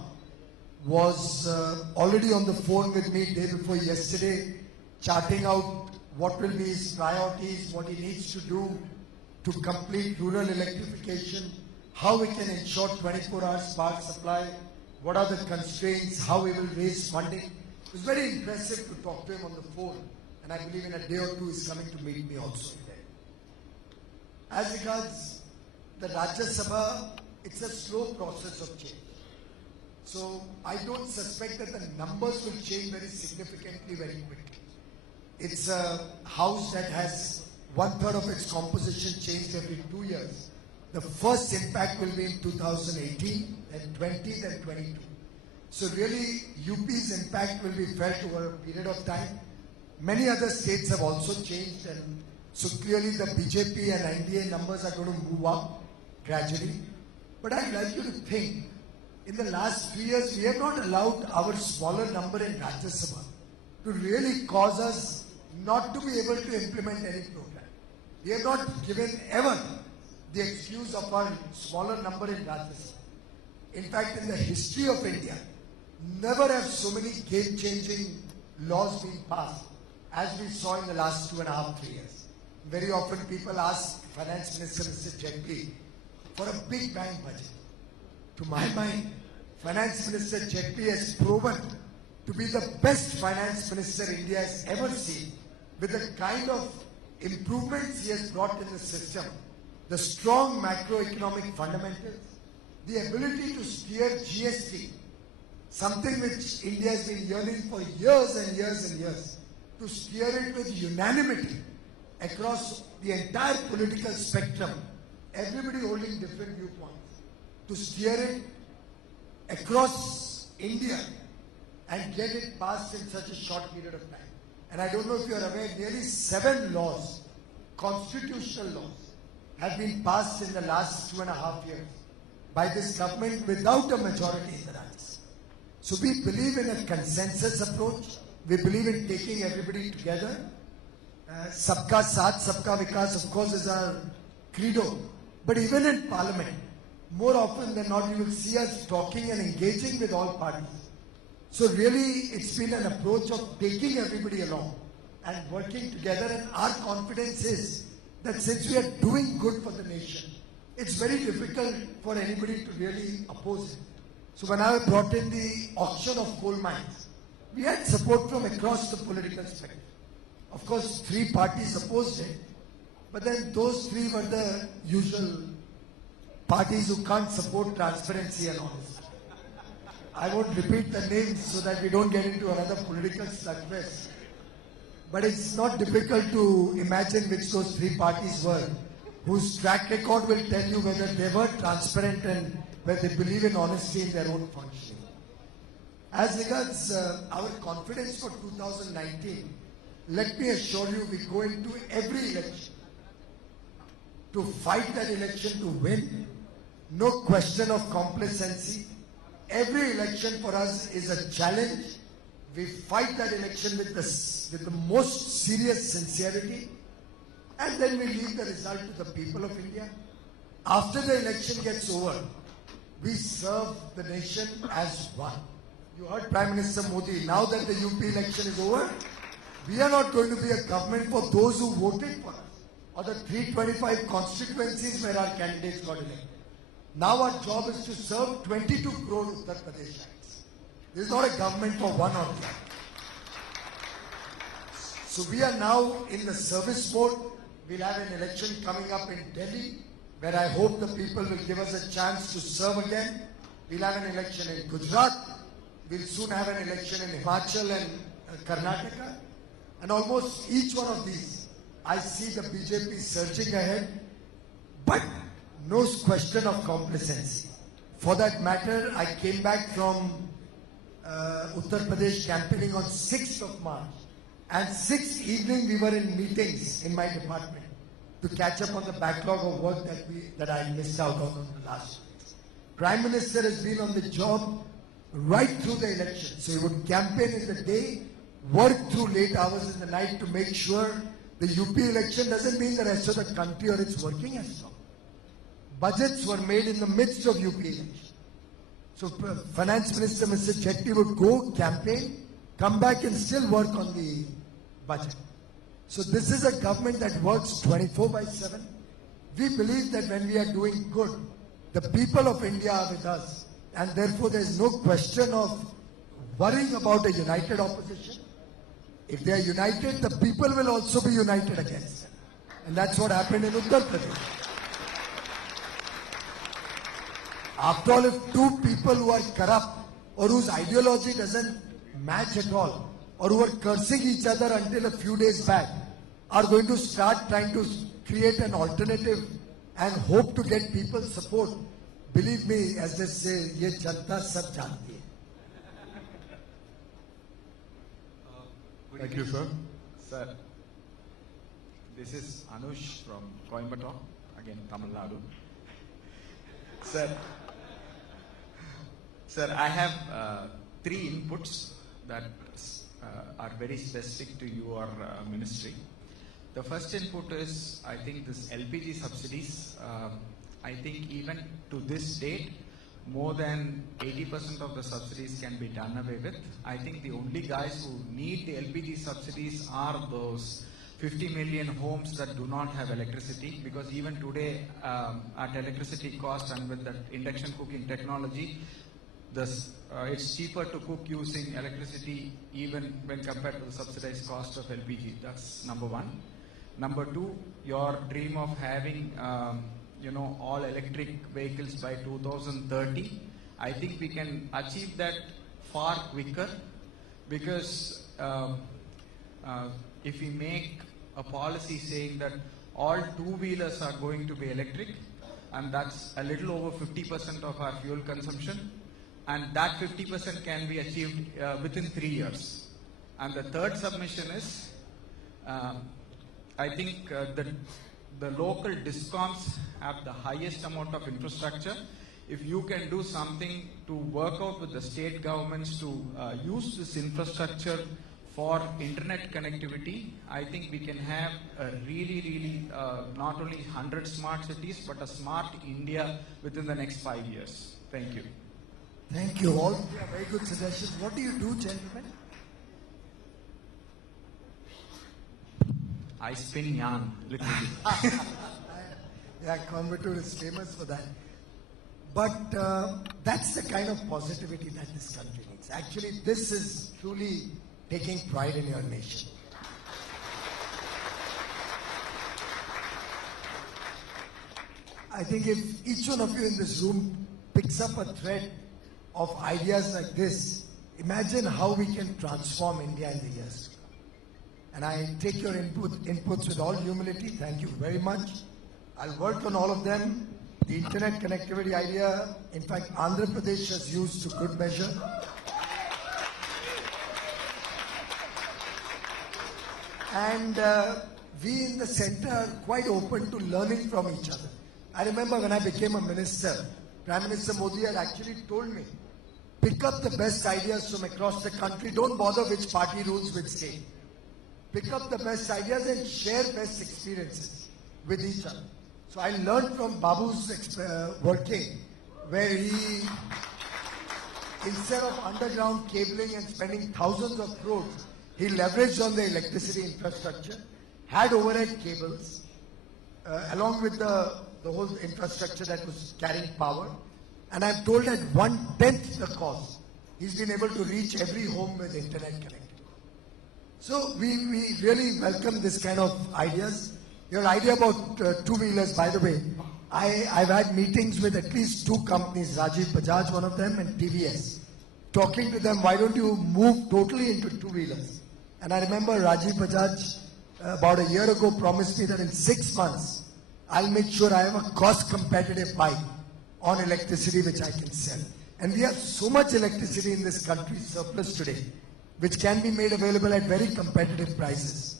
was already on the phone with me day before yesterday, charting out what will be his priorities, what he needs to do to complete rural electrification, how we can ensure 24 hours power supply, what are the constraints, how we will raise funding. It was very impressive to talk to him on the phone, and I believe in a day or two he's coming to meet me also there. As regards the Rajya Sabha, it's a slow process of change. So I don't suspect that the numbers will change very significantly very quickly. It's a house that has 1/3 of its composition changed every 2 years. The first impact will be in 2018, then 20, then 22. So really, UP's impact will be felt over a period of time. Many other states have also changed, and so clearly the BJP and NDA numbers are going to move up gradually. But I'd like you to think, in the last 3 years, we have not allowed our smaller number in Rajya Sabha to really cause us not to be able to implement any program. We have not given ever the excuse of our smaller number in Rajya Sabha. In fact, in the history of India, never have so many game-changing laws been passed as we saw in the last 2.5, 3 years. Very often people ask Finance Minister Mr. Jaitley for a big bang budget. To my mind, Finance Minister Jaitley has proven to be the best Finance Minister India has ever seen, with the kind of improvements he has brought in the system, the strong macroeconomic fundamentals, the ability to steer GST, something which India has been yearning for years and years and years, to steer it with unanimity across the entire political spectrum, everybody holding different viewpoints, to steer it across India and get it passed in such a short period of time. And I don't know if you are aware, nearly 7 laws, constitutional laws, have been passed in the last 2.5 years by this government without a majority in the Rajya Sabha. So we believe in a consensus approach. We believe in taking everybody together. Sabka Saath, Sabka Vikas, of course, is our credo. But even in Parliament, more often than not, you will see us talking and engaging with all parties. So really, it's been an approach of taking everybody along and working together. And our confidence is that since we are doing good for the nation, it's very difficult for anybody to really oppose it. So when I brought in the auction of coal mines, we had support from across the political spectrum. Of course, 3 parties opposed it, but then those 3 were the usual parties who can't support transparency and honesty. I won't repeat the names so that we don't get into another political slugfest. But it's not difficult to imagine which those 3 parties were, whose track record will tell you whether they were transparent and whether they believe in honesty in their own functioning. As regards our confidence for 2019, let me assure you, we go into every election to fight that election to win. No question of complacency. Every election for us is a challenge. We fight that election with the most serious sincerity, and then we leave the result to the people of India. After the election gets over, we serve the nation as one. You heard Prime Minister Modi, now that the UP election is over, we are not going to be a government for those who voted for us, or the 325 constituencies where our candidates got elected. Now our job is to serve 22 crore Uttar Pradeshites. This is not a government for one or the other. So we are now in the service mode. We'll have an election coming up in Delhi, where I hope the people will give us a chance to serve again. We'll have an election in Gujarat. We'll soon have an election in Himachal and Karnataka. And almost each one of these, I see the BJP surging ahead. But no question of complacency. For that matter, I came back from Uttar Pradesh campaigning on 6th of March. And 6th evening we were in meetings in my department to catch up on the backlog of work that I missed out on the last weeks. Prime Minister has been on the job right through the election. So he would campaign in the day, work through late hours in the night to make sure the UP election doesn't mean the rest of the country or it's working as well. Budgets were made in the midst of UP election. So Finance Minister Mr. Jaitley would go campaign, come back and still work on the budget. So this is a government that works 24/7. We believe that when we are doing good, The people of India are with us, and therefore there is no question of worrying about a united opposition. If they are united, the people will also be united against them. And that's what happened in Uttar Pradesh. After all, if two people who are corrupt or whose ideology doesn't match at all, or who are cursing each other until a few days back, are going to start trying to create an alternative and hope to get people's support, believe me, as they say, ye janta sab janti hai. Thank you, sir. Sir, this is Anush from Coimbatore, again Tamil Nadu. Sir, I have 3 inputs that are very specific to your ministry. The first input is, I think this LPG subsidies, I think even to this date, more than 80% of the subsidies can be done away with. I think the only guys who need the LPG subsidies are those 50 million homes that do not have electricity, because even today at electricity cost and with the induction cooking technology, it's cheaper to cook using electricity even when compared to the subsidized cost of LPG. That's number one. Number two, your dream of having all electric vehicles by 2030, I think we can achieve that far quicker, because if we make a policy saying that all two-wheelers are going to be electric, and that's a little over 50% of our fuel consumption, and that 50% can be achieved within 3 years. And the third submission is, I think the local discoms have the highest amount of infrastructure. If you can do something to work out with the state governments to use this infrastructure for internet connectivity, I think we can have a really, not only 100 smart cities, but a smart India within the next 5 years. Thank you. Thank you all. Yeah, very good suggestions. What do you do, gentlemen? I spin yarn, literally. Yeah, Coimbatore is famous for that. But that's the kind of positivity that this country needs. Actually, this is truly taking pride in your nation. I think if each one of you in this room picks up a thread of ideas like this, imagine how we can transform India in the years to come. And I take your inputs with all humility. Thank you very much. I'll work on all of them. The internet connectivity idea, in fact, Andhra Pradesh has used to good measure. And we in the center are quite open to learning from each other. I remember when I became a minister, Prime Minister Modi had actually told me, pick up the best ideas from across the country. Don't bother which party rules which state. Pick up the best ideas and share best experiences with each other. So I learned from Babu's working, where he, instead of underground cabling and spending thousands of crores, he leveraged on the electricity infrastructure, had overhead cables, along with the whole infrastructure that was carrying power. And I'm told at 1/10 the cost, he's been able to reach every home with internet connectivity. So we really welcome this kind of ideas. Your idea about two-wheelers, by the way, I've had meetings with at least 2 companies, Rajiv Bajaj, one of them, and TVS, talking to them, why don't you move totally into two-wheelers? And I remember Rajiv Bajaj about a year ago promised me that in 6 months, I'll make sure I have a cost-competitive bike on electricity which I can sell. And we have so much electricity in this country, surplus today, which can be made available at very competitive prices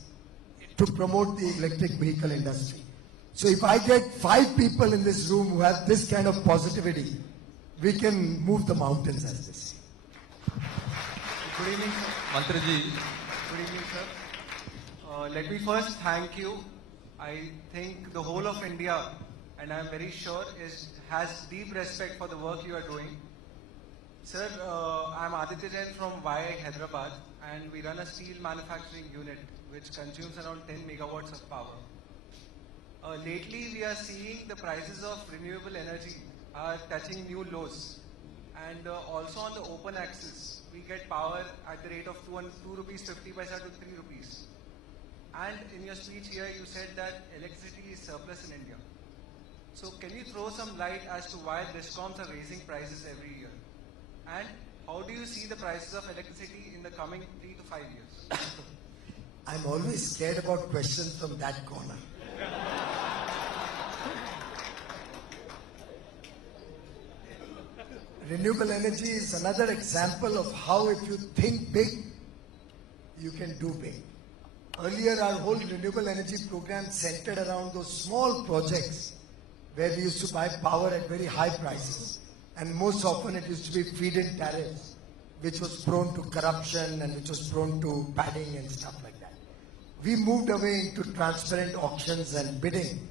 to promote the electric vehicle industry. So if I get 5 people in this room who have this kind of positivity, we can move the mountains, as they say. Good evening, sir. Mantriji. Good evening, sir. Let me first thank you. I think the whole of India, and I'm very sure, has deep respect for the work you are doing. Sir, I'm Aditya Jain from CII-Yi, Hyderabad, and we run a steel manufacturing unit which consumes around 10 megawatts of power. Lately, we are seeing the prices of renewable energy are touching new lows. And also on the open access, we get power at the rate of 2 rupees 50 paisa to 3 rupees. And in your speech here, you said that electricity is surplus in India. So can you throw some light as to why DISCOMs are raising prices every year? And how do you see the prices of electricity in the coming 3 to 5 years? I'm always scared about questions from that corner. Renewable energy is another example of how if you think big, you can do big. Earlier, our whole renewable energy program centered around those small projects where we used to buy power at very high prices. And most often it used to be feed-in tariffs, which was prone to corruption and which was prone to padding and stuff like that. We moved away into transparent auctions and bidding,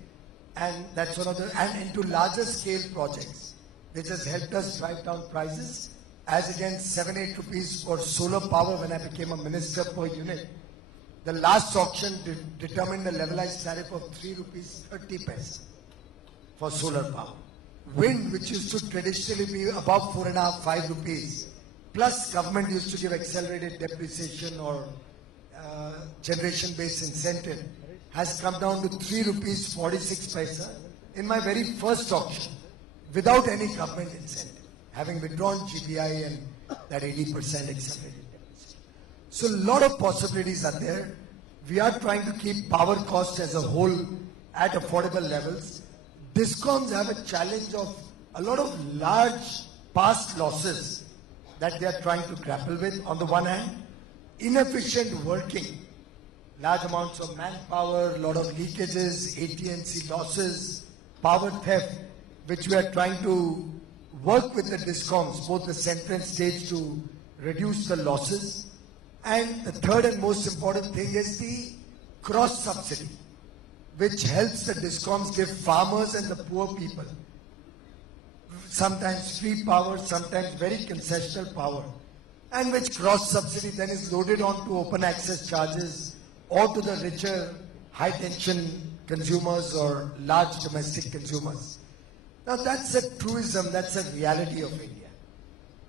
and that's one of the, and into larger scale projects, which has helped us drive down prices. As against 7-8 rupees for solar power when I became a minister per unit. The last auction determined a levelized tariff of 3 rupees 30 paise for solar power. Wind, which used to traditionally be above 4.5-5 rupees, plus government used to give accelerated depreciation or generation-based incentive, has come down to 3 rupees 46 paisa in my very first auction, without any government incentive, having withdrawn GPI and that 80% accelerated. So a lot of possibilities are there. We are trying to keep power costs as a whole at affordable levels. DISCOMs have a challenge of a lot of large past losses that they are trying to grapple with. On the one hand, inefficient working, large amounts of manpower, a lot of leakages, AT&C losses, power theft, which we are trying to work with the DISCOMs, both the central and state, to reduce the losses. And the third and most important thing is the cross subsidy, which helps the DISCOMs give farmers and the poor people sometimes free power, sometimes very concessional power, and which cross subsidy then is loaded onto open access charges or to the richer high tension consumers or large domestic consumers. Now that's a truism, that's a reality of India.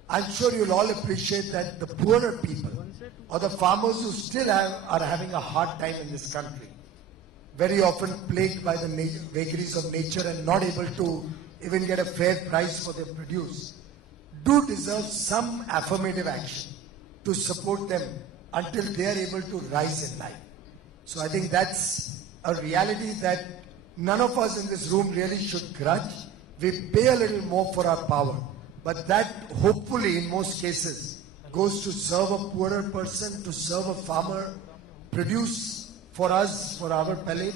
I'm sure you'll all appreciate that the poorer people or the farmers who still are having a hard time in this country, very often plagued by the vagaries of nature and not able to even get a fair price for their produce, do deserve some affirmative action to support them until they are able to rise in life. So I think that's a reality that none of us in this room really should grudge. We pay a little more for our power, but that hopefully in most cases goes to serve a poorer person, to serve a farmer, produce for us, for our palate,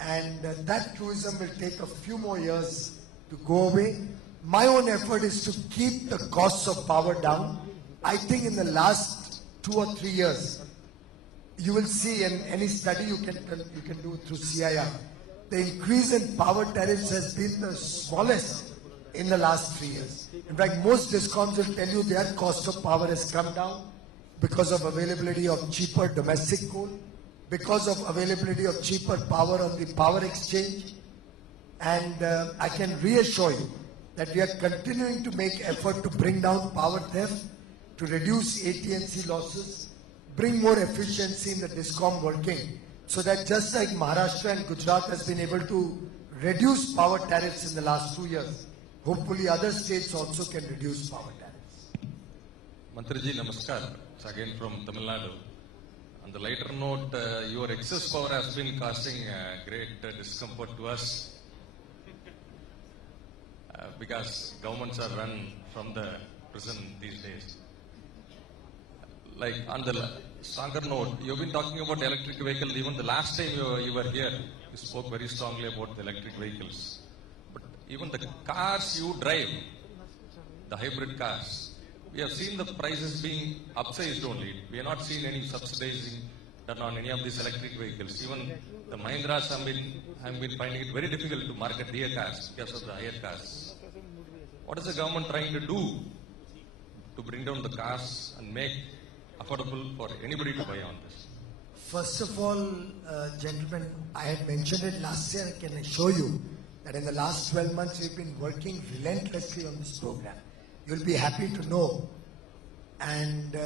and that truism will take a few more years to go away. My own effort is to keep the costs of power down. I think in the last 2 or 3 years, you will see in any study you can do through CII, the increase in power tariffs has been the smallest in the last 3 years. In fact, most DISCOMs will tell you their cost of power has come down because of availability of cheaper domestic coal, because of availability of cheaper power on the power exchange. And I can reassure you that we are continuing to make effort to bring down power theft, to reduce AT&C losses, bring more efficiency in the DISCOM working, so that just like Maharashtra and Gujarat has been able to reduce power tariffs in the last 2 years, hopefully other states also can reduce power tariffs. Mantriji, namaskar. It's again from Tamil Nadu. On the lighter note, your excess power has been causing great discomfort to us because governments are run from the prison these days. Like on the stronger note, you've been talking about electric vehicles. Even the last time you were here, you spoke very strongly about the electric vehicles. But even the cars you drive, the hybrid cars, we have seen the prices being upsized only. We have not seen any subsidizing done on any of these electric vehicles. Even the Mahindras have been finding it very difficult to market their cars because of the higher cars. What is the government trying to do to bring down the cars and make affordable for anybody to buy on this? First of all, gentlemen, I had mentioned it last year. I can assure you that in the last 12 months we've been working relentlessly on this program. You'll be happy to know, and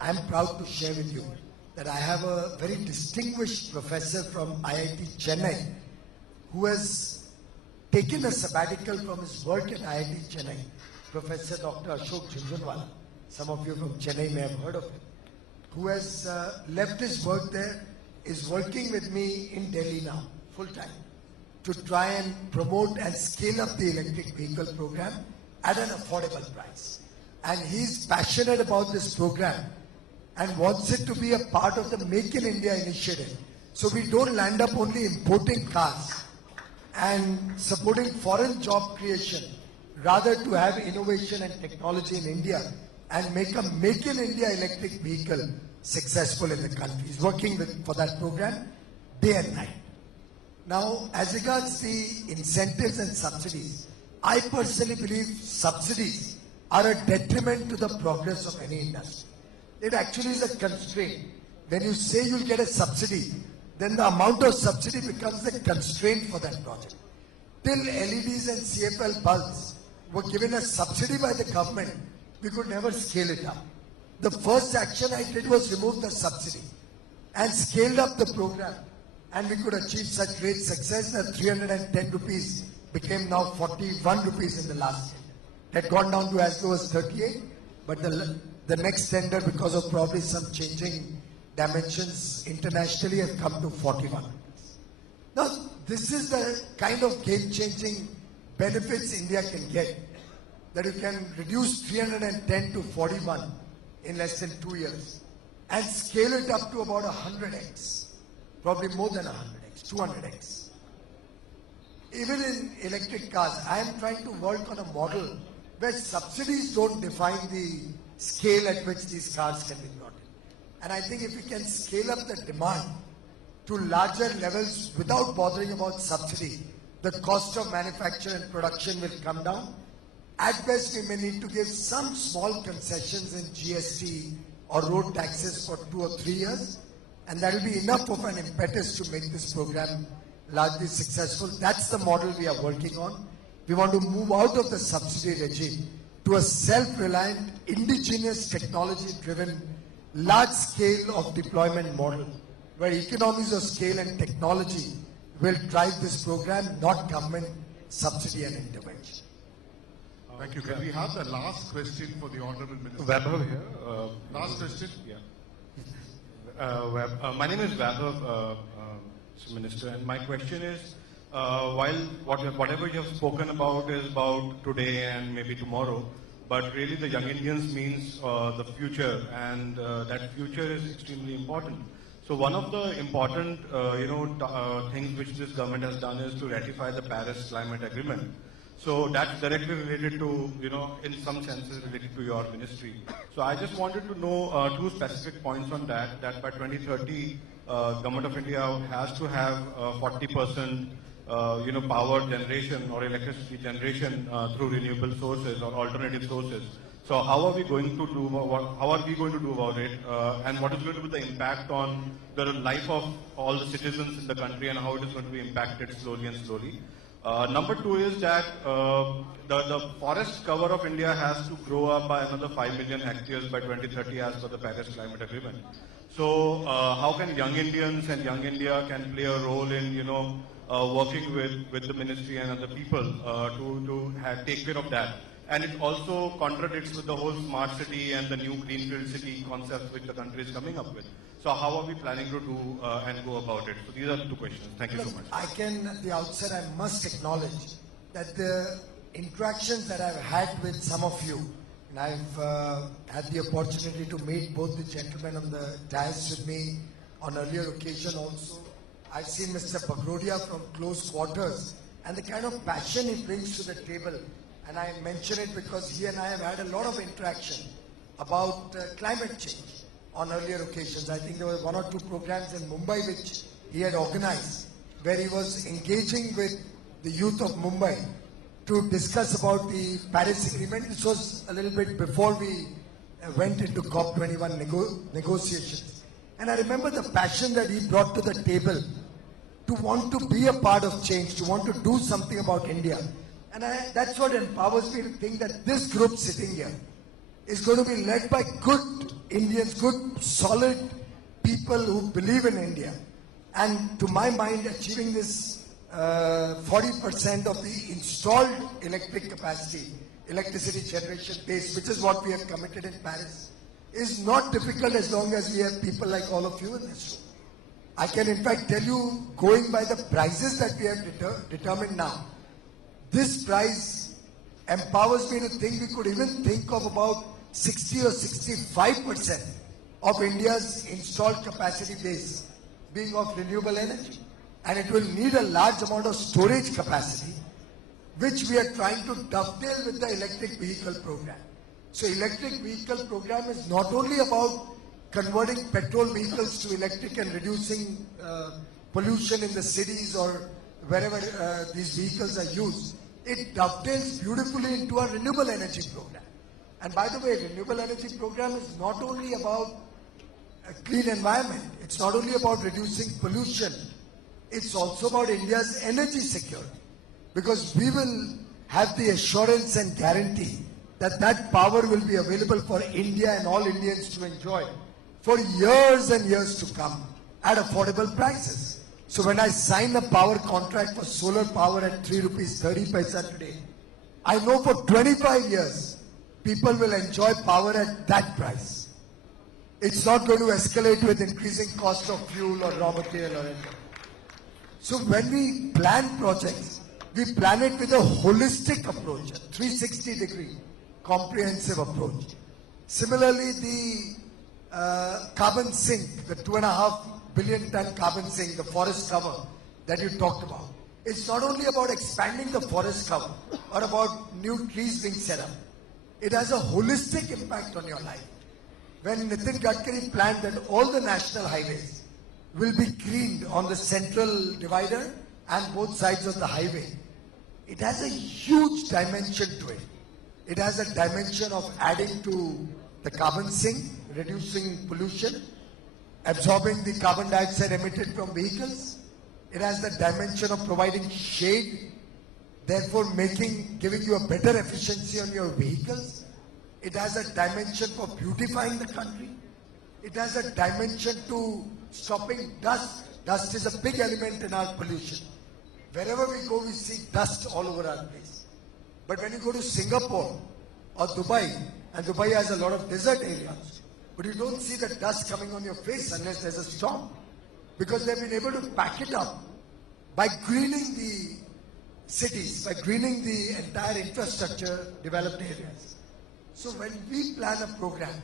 I'm proud to share with you that I have a very distinguished professor from IIT Chennai who has taken a sabbatical from his work at IIT Chennai, Professor Dr. Ashok Jhunjhunwala. Some of you from Chennai may have heard of him, who has left his work there, is working with me in Delhi now, full time, to try and promote and scale up the electric vehicle program at an affordable price. And he's passionate about this program and wants it to be a part of the Make in India initiative. So we don't land up only importing cars and supporting foreign job creation, rather to have innovation and technology in India and make a Make in India electric vehicle successful in the country. He's working for that program day and night. Now, as regards the incentives and subsidies, I personally believe subsidies are a detriment to the progress of any industry. It actually is a constraint. When you say you'll get a subsidy, then the amount of subsidy becomes the constraint for that project. Till LEDs and CFL bulbs were given a subsidy by the government, we could never scale it up. The first action I did was remove the subsidy and scaled up the program, and we could achieve such great success that 310 rupees became now 41 rupees in the last year. It had gone down to as low as 38, but the next tender, because of probably some changing dimensions internationally, have come to 41 rupees. Now, this is the kind of game-changing benefits India can get, that you can reduce 310 to 41 in less than 2 years and scale it up to about 100x, probably more than 100x, 200x. Even in electric cars, I am trying to work on a model where subsidies don't define the scale at which these cars can be brought in. And I think if we can scale up the demand to larger levels without bothering about subsidy, the cost of manufacture and production will come down. At best, we may need to give some small concessions in GST or road taxes for 2 or 3 years, and that will be enough of an impetus to make this program largely successful. That's the model we are working on. We want to move out of the subsidy regime to a self-reliant, indigenous, technology-driven, large scale of deployment model, where economies of scale and technology will drive this program, not government subsidy and intervention. Thank you. Can we have the last question for the Honorable Minister? Vaibhav here. Last question. Yeah. My name is Vaibhav, Minister, and my question is, while whatever you have spoken about is about today and maybe tomorrow, but really the young Indians means the future, and that future is extremely important. So one of the important things which this government has done is to ratify the Paris Climate Agreement. So that's directly related to, in some senses related to your ministry. So I just wanted to know 2 specific points on that by 2030, Government of India has to have 40% power generation or electricity generation through renewable sources or alternative sources. So how are we going to do about it, and what is going to be the impact on the life of all the citizens in the country, and how it is going to be impacted slowly and slowly? Number 2 is that the forest cover of India has to grow up by another 5 million hectares by 2030 as per the Paris Climate Agreement. So how can young Indians and young India can play a role in working with the ministry and other people to take care of that? And it also contradicts with the whole smart city and the new greenfield city concept which the country is coming up with. So how are we planning to do and go about it? So these are the 2 questions. Thank you so much. I can, at the outset, I must acknowledge that the interactions that I've had with some of you, and I've had the opportunity to meet both the gentlemen on the dais with me on earlier occasion also. I've seen Mr. Bagrodia from close quarters, and the kind of passion he brings to the table. And I mention it because he and I have had a lot of interaction about climate change on earlier occasions. I think there were 1 or 2 programs in Mumbai which he had organized, where he was engaging with the youth of Mumbai to discuss about the Paris Agreement. This was a little bit before we went into COP21 negotiations. And I remember the passion that he brought to the table to want to be a part of change, to want to do something about India. And that's what empowers me to think that this group sitting here is going to be led by good Indians, good, solid people who believe in India. And to my mind, achieving this 40% of the installed electricity generation base, which is what we have committed in Paris, is not difficult as long as we have people like all of you in this room. I can in fact tell you, going by the prices that we have determined now, this price empowers me to think we could even think of about 60 or 65% of India's installed capacity base being of renewable energy. And it will need a large amount of storage capacity, which we are trying to dovetail with the electric vehicle program. So electric vehicle program is not only about converting petrol vehicles to electric and reducing pollution in the cities or wherever these vehicles are used. It dovetails beautifully into our renewable energy program. And by the way, renewable energy program is not only about a clean environment, it's not only about reducing pollution, it's also about India's energy security. Because we will have the assurance and guarantee that that power will be available for India and all Indians to enjoy for years and years to come at affordable prices. So when I sign a power contract for solar power at 3 rupees 30 paisa today, I know for 25 years people will enjoy power at that price. It's not going to escalate with increasing cost of fuel or raw material or anything. So when we plan projects, we plan it with a holistic approach, a 360-degree comprehensive approach. Similarly, the carbon sink, the 2.5 billion ton carbon sink, the forest cover that you talked about. It's not only about expanding the forest cover or about new trees being set up. It has a holistic impact on your life. When Nitin Gadkari planned that all the national highways will be greened on the central divider and both sides of the highway, it has a huge dimension to it. It has a dimension of adding to the carbon sink, reducing pollution, absorbing the carbon dioxide emitted from vehicles. It has the dimension of providing shade, therefore giving you a better efficiency on your vehicles. It has a dimension for beautifying the country. It has a dimension to stopping dust. Dust is a big element in our pollution. Wherever we go, we see dust all over our place. But when you go to Singapore or Dubai, and Dubai has a lot of desert areas, but you don't see the dust coming on your face unless there's a storm. Because they've been able to pack it up by greening the cities, by greening the entire infrastructure developed areas. So when we plan a program,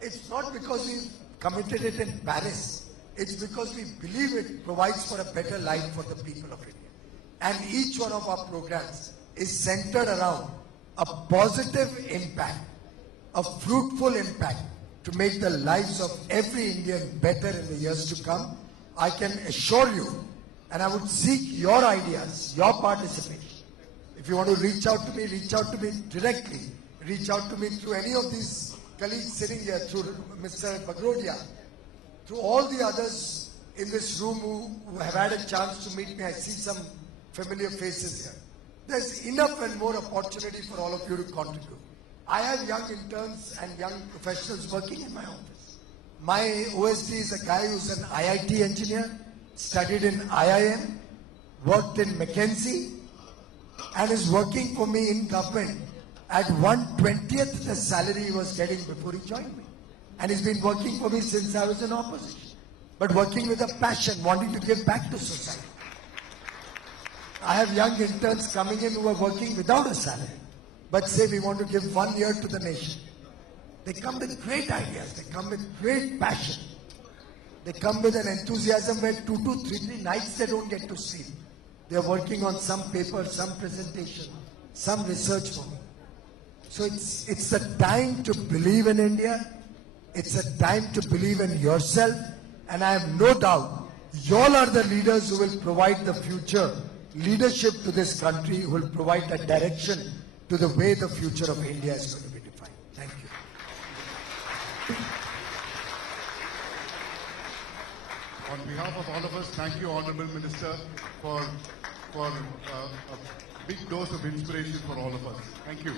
it's not because we've committed it in Paris, it's because we believe it provides for a better life for the people of India. And each one of our programs is centered around a positive impact, a fruitful impact to make the lives of every Indian better in the years to come. I can assure you, and I would seek your ideas, your participation. If you want to reach out to me directly. Reach out to me through any of these colleagues sitting here, through Mr. Bagrodia, through all the others in this room who have had a chance to meet me. I see some familiar faces here. There's enough and more opportunity for all of you to contribute. I have young interns and young professionals working in my office. My OSD is a guy who's an IIT engineer, studied in IIM, worked in McKinsey, and is working for me in government at 1/20th the salary he was getting before he joined me. And he's been working for me since I was in opposition, but working with a passion, wanting to give back to society. I have young interns coming in who are working without a salary, but say we want to give 1 year to the nation. They come with great ideas, they come with great passion. They come with an enthusiasm where 2 to 3 nights they don't get to sleep. They are working on some paper, some presentation, some research for me. So it's a time to believe in India. It's a time to believe in yourself. And I have no doubt, you all are the leaders who will provide the future leadership to this country, who will provide the direction to the way the future of India is going to be defined. Thank you. On behalf behalf of all of us, thank you, Honorable Minister, for a big dose of inspiration for all of us. Thank you.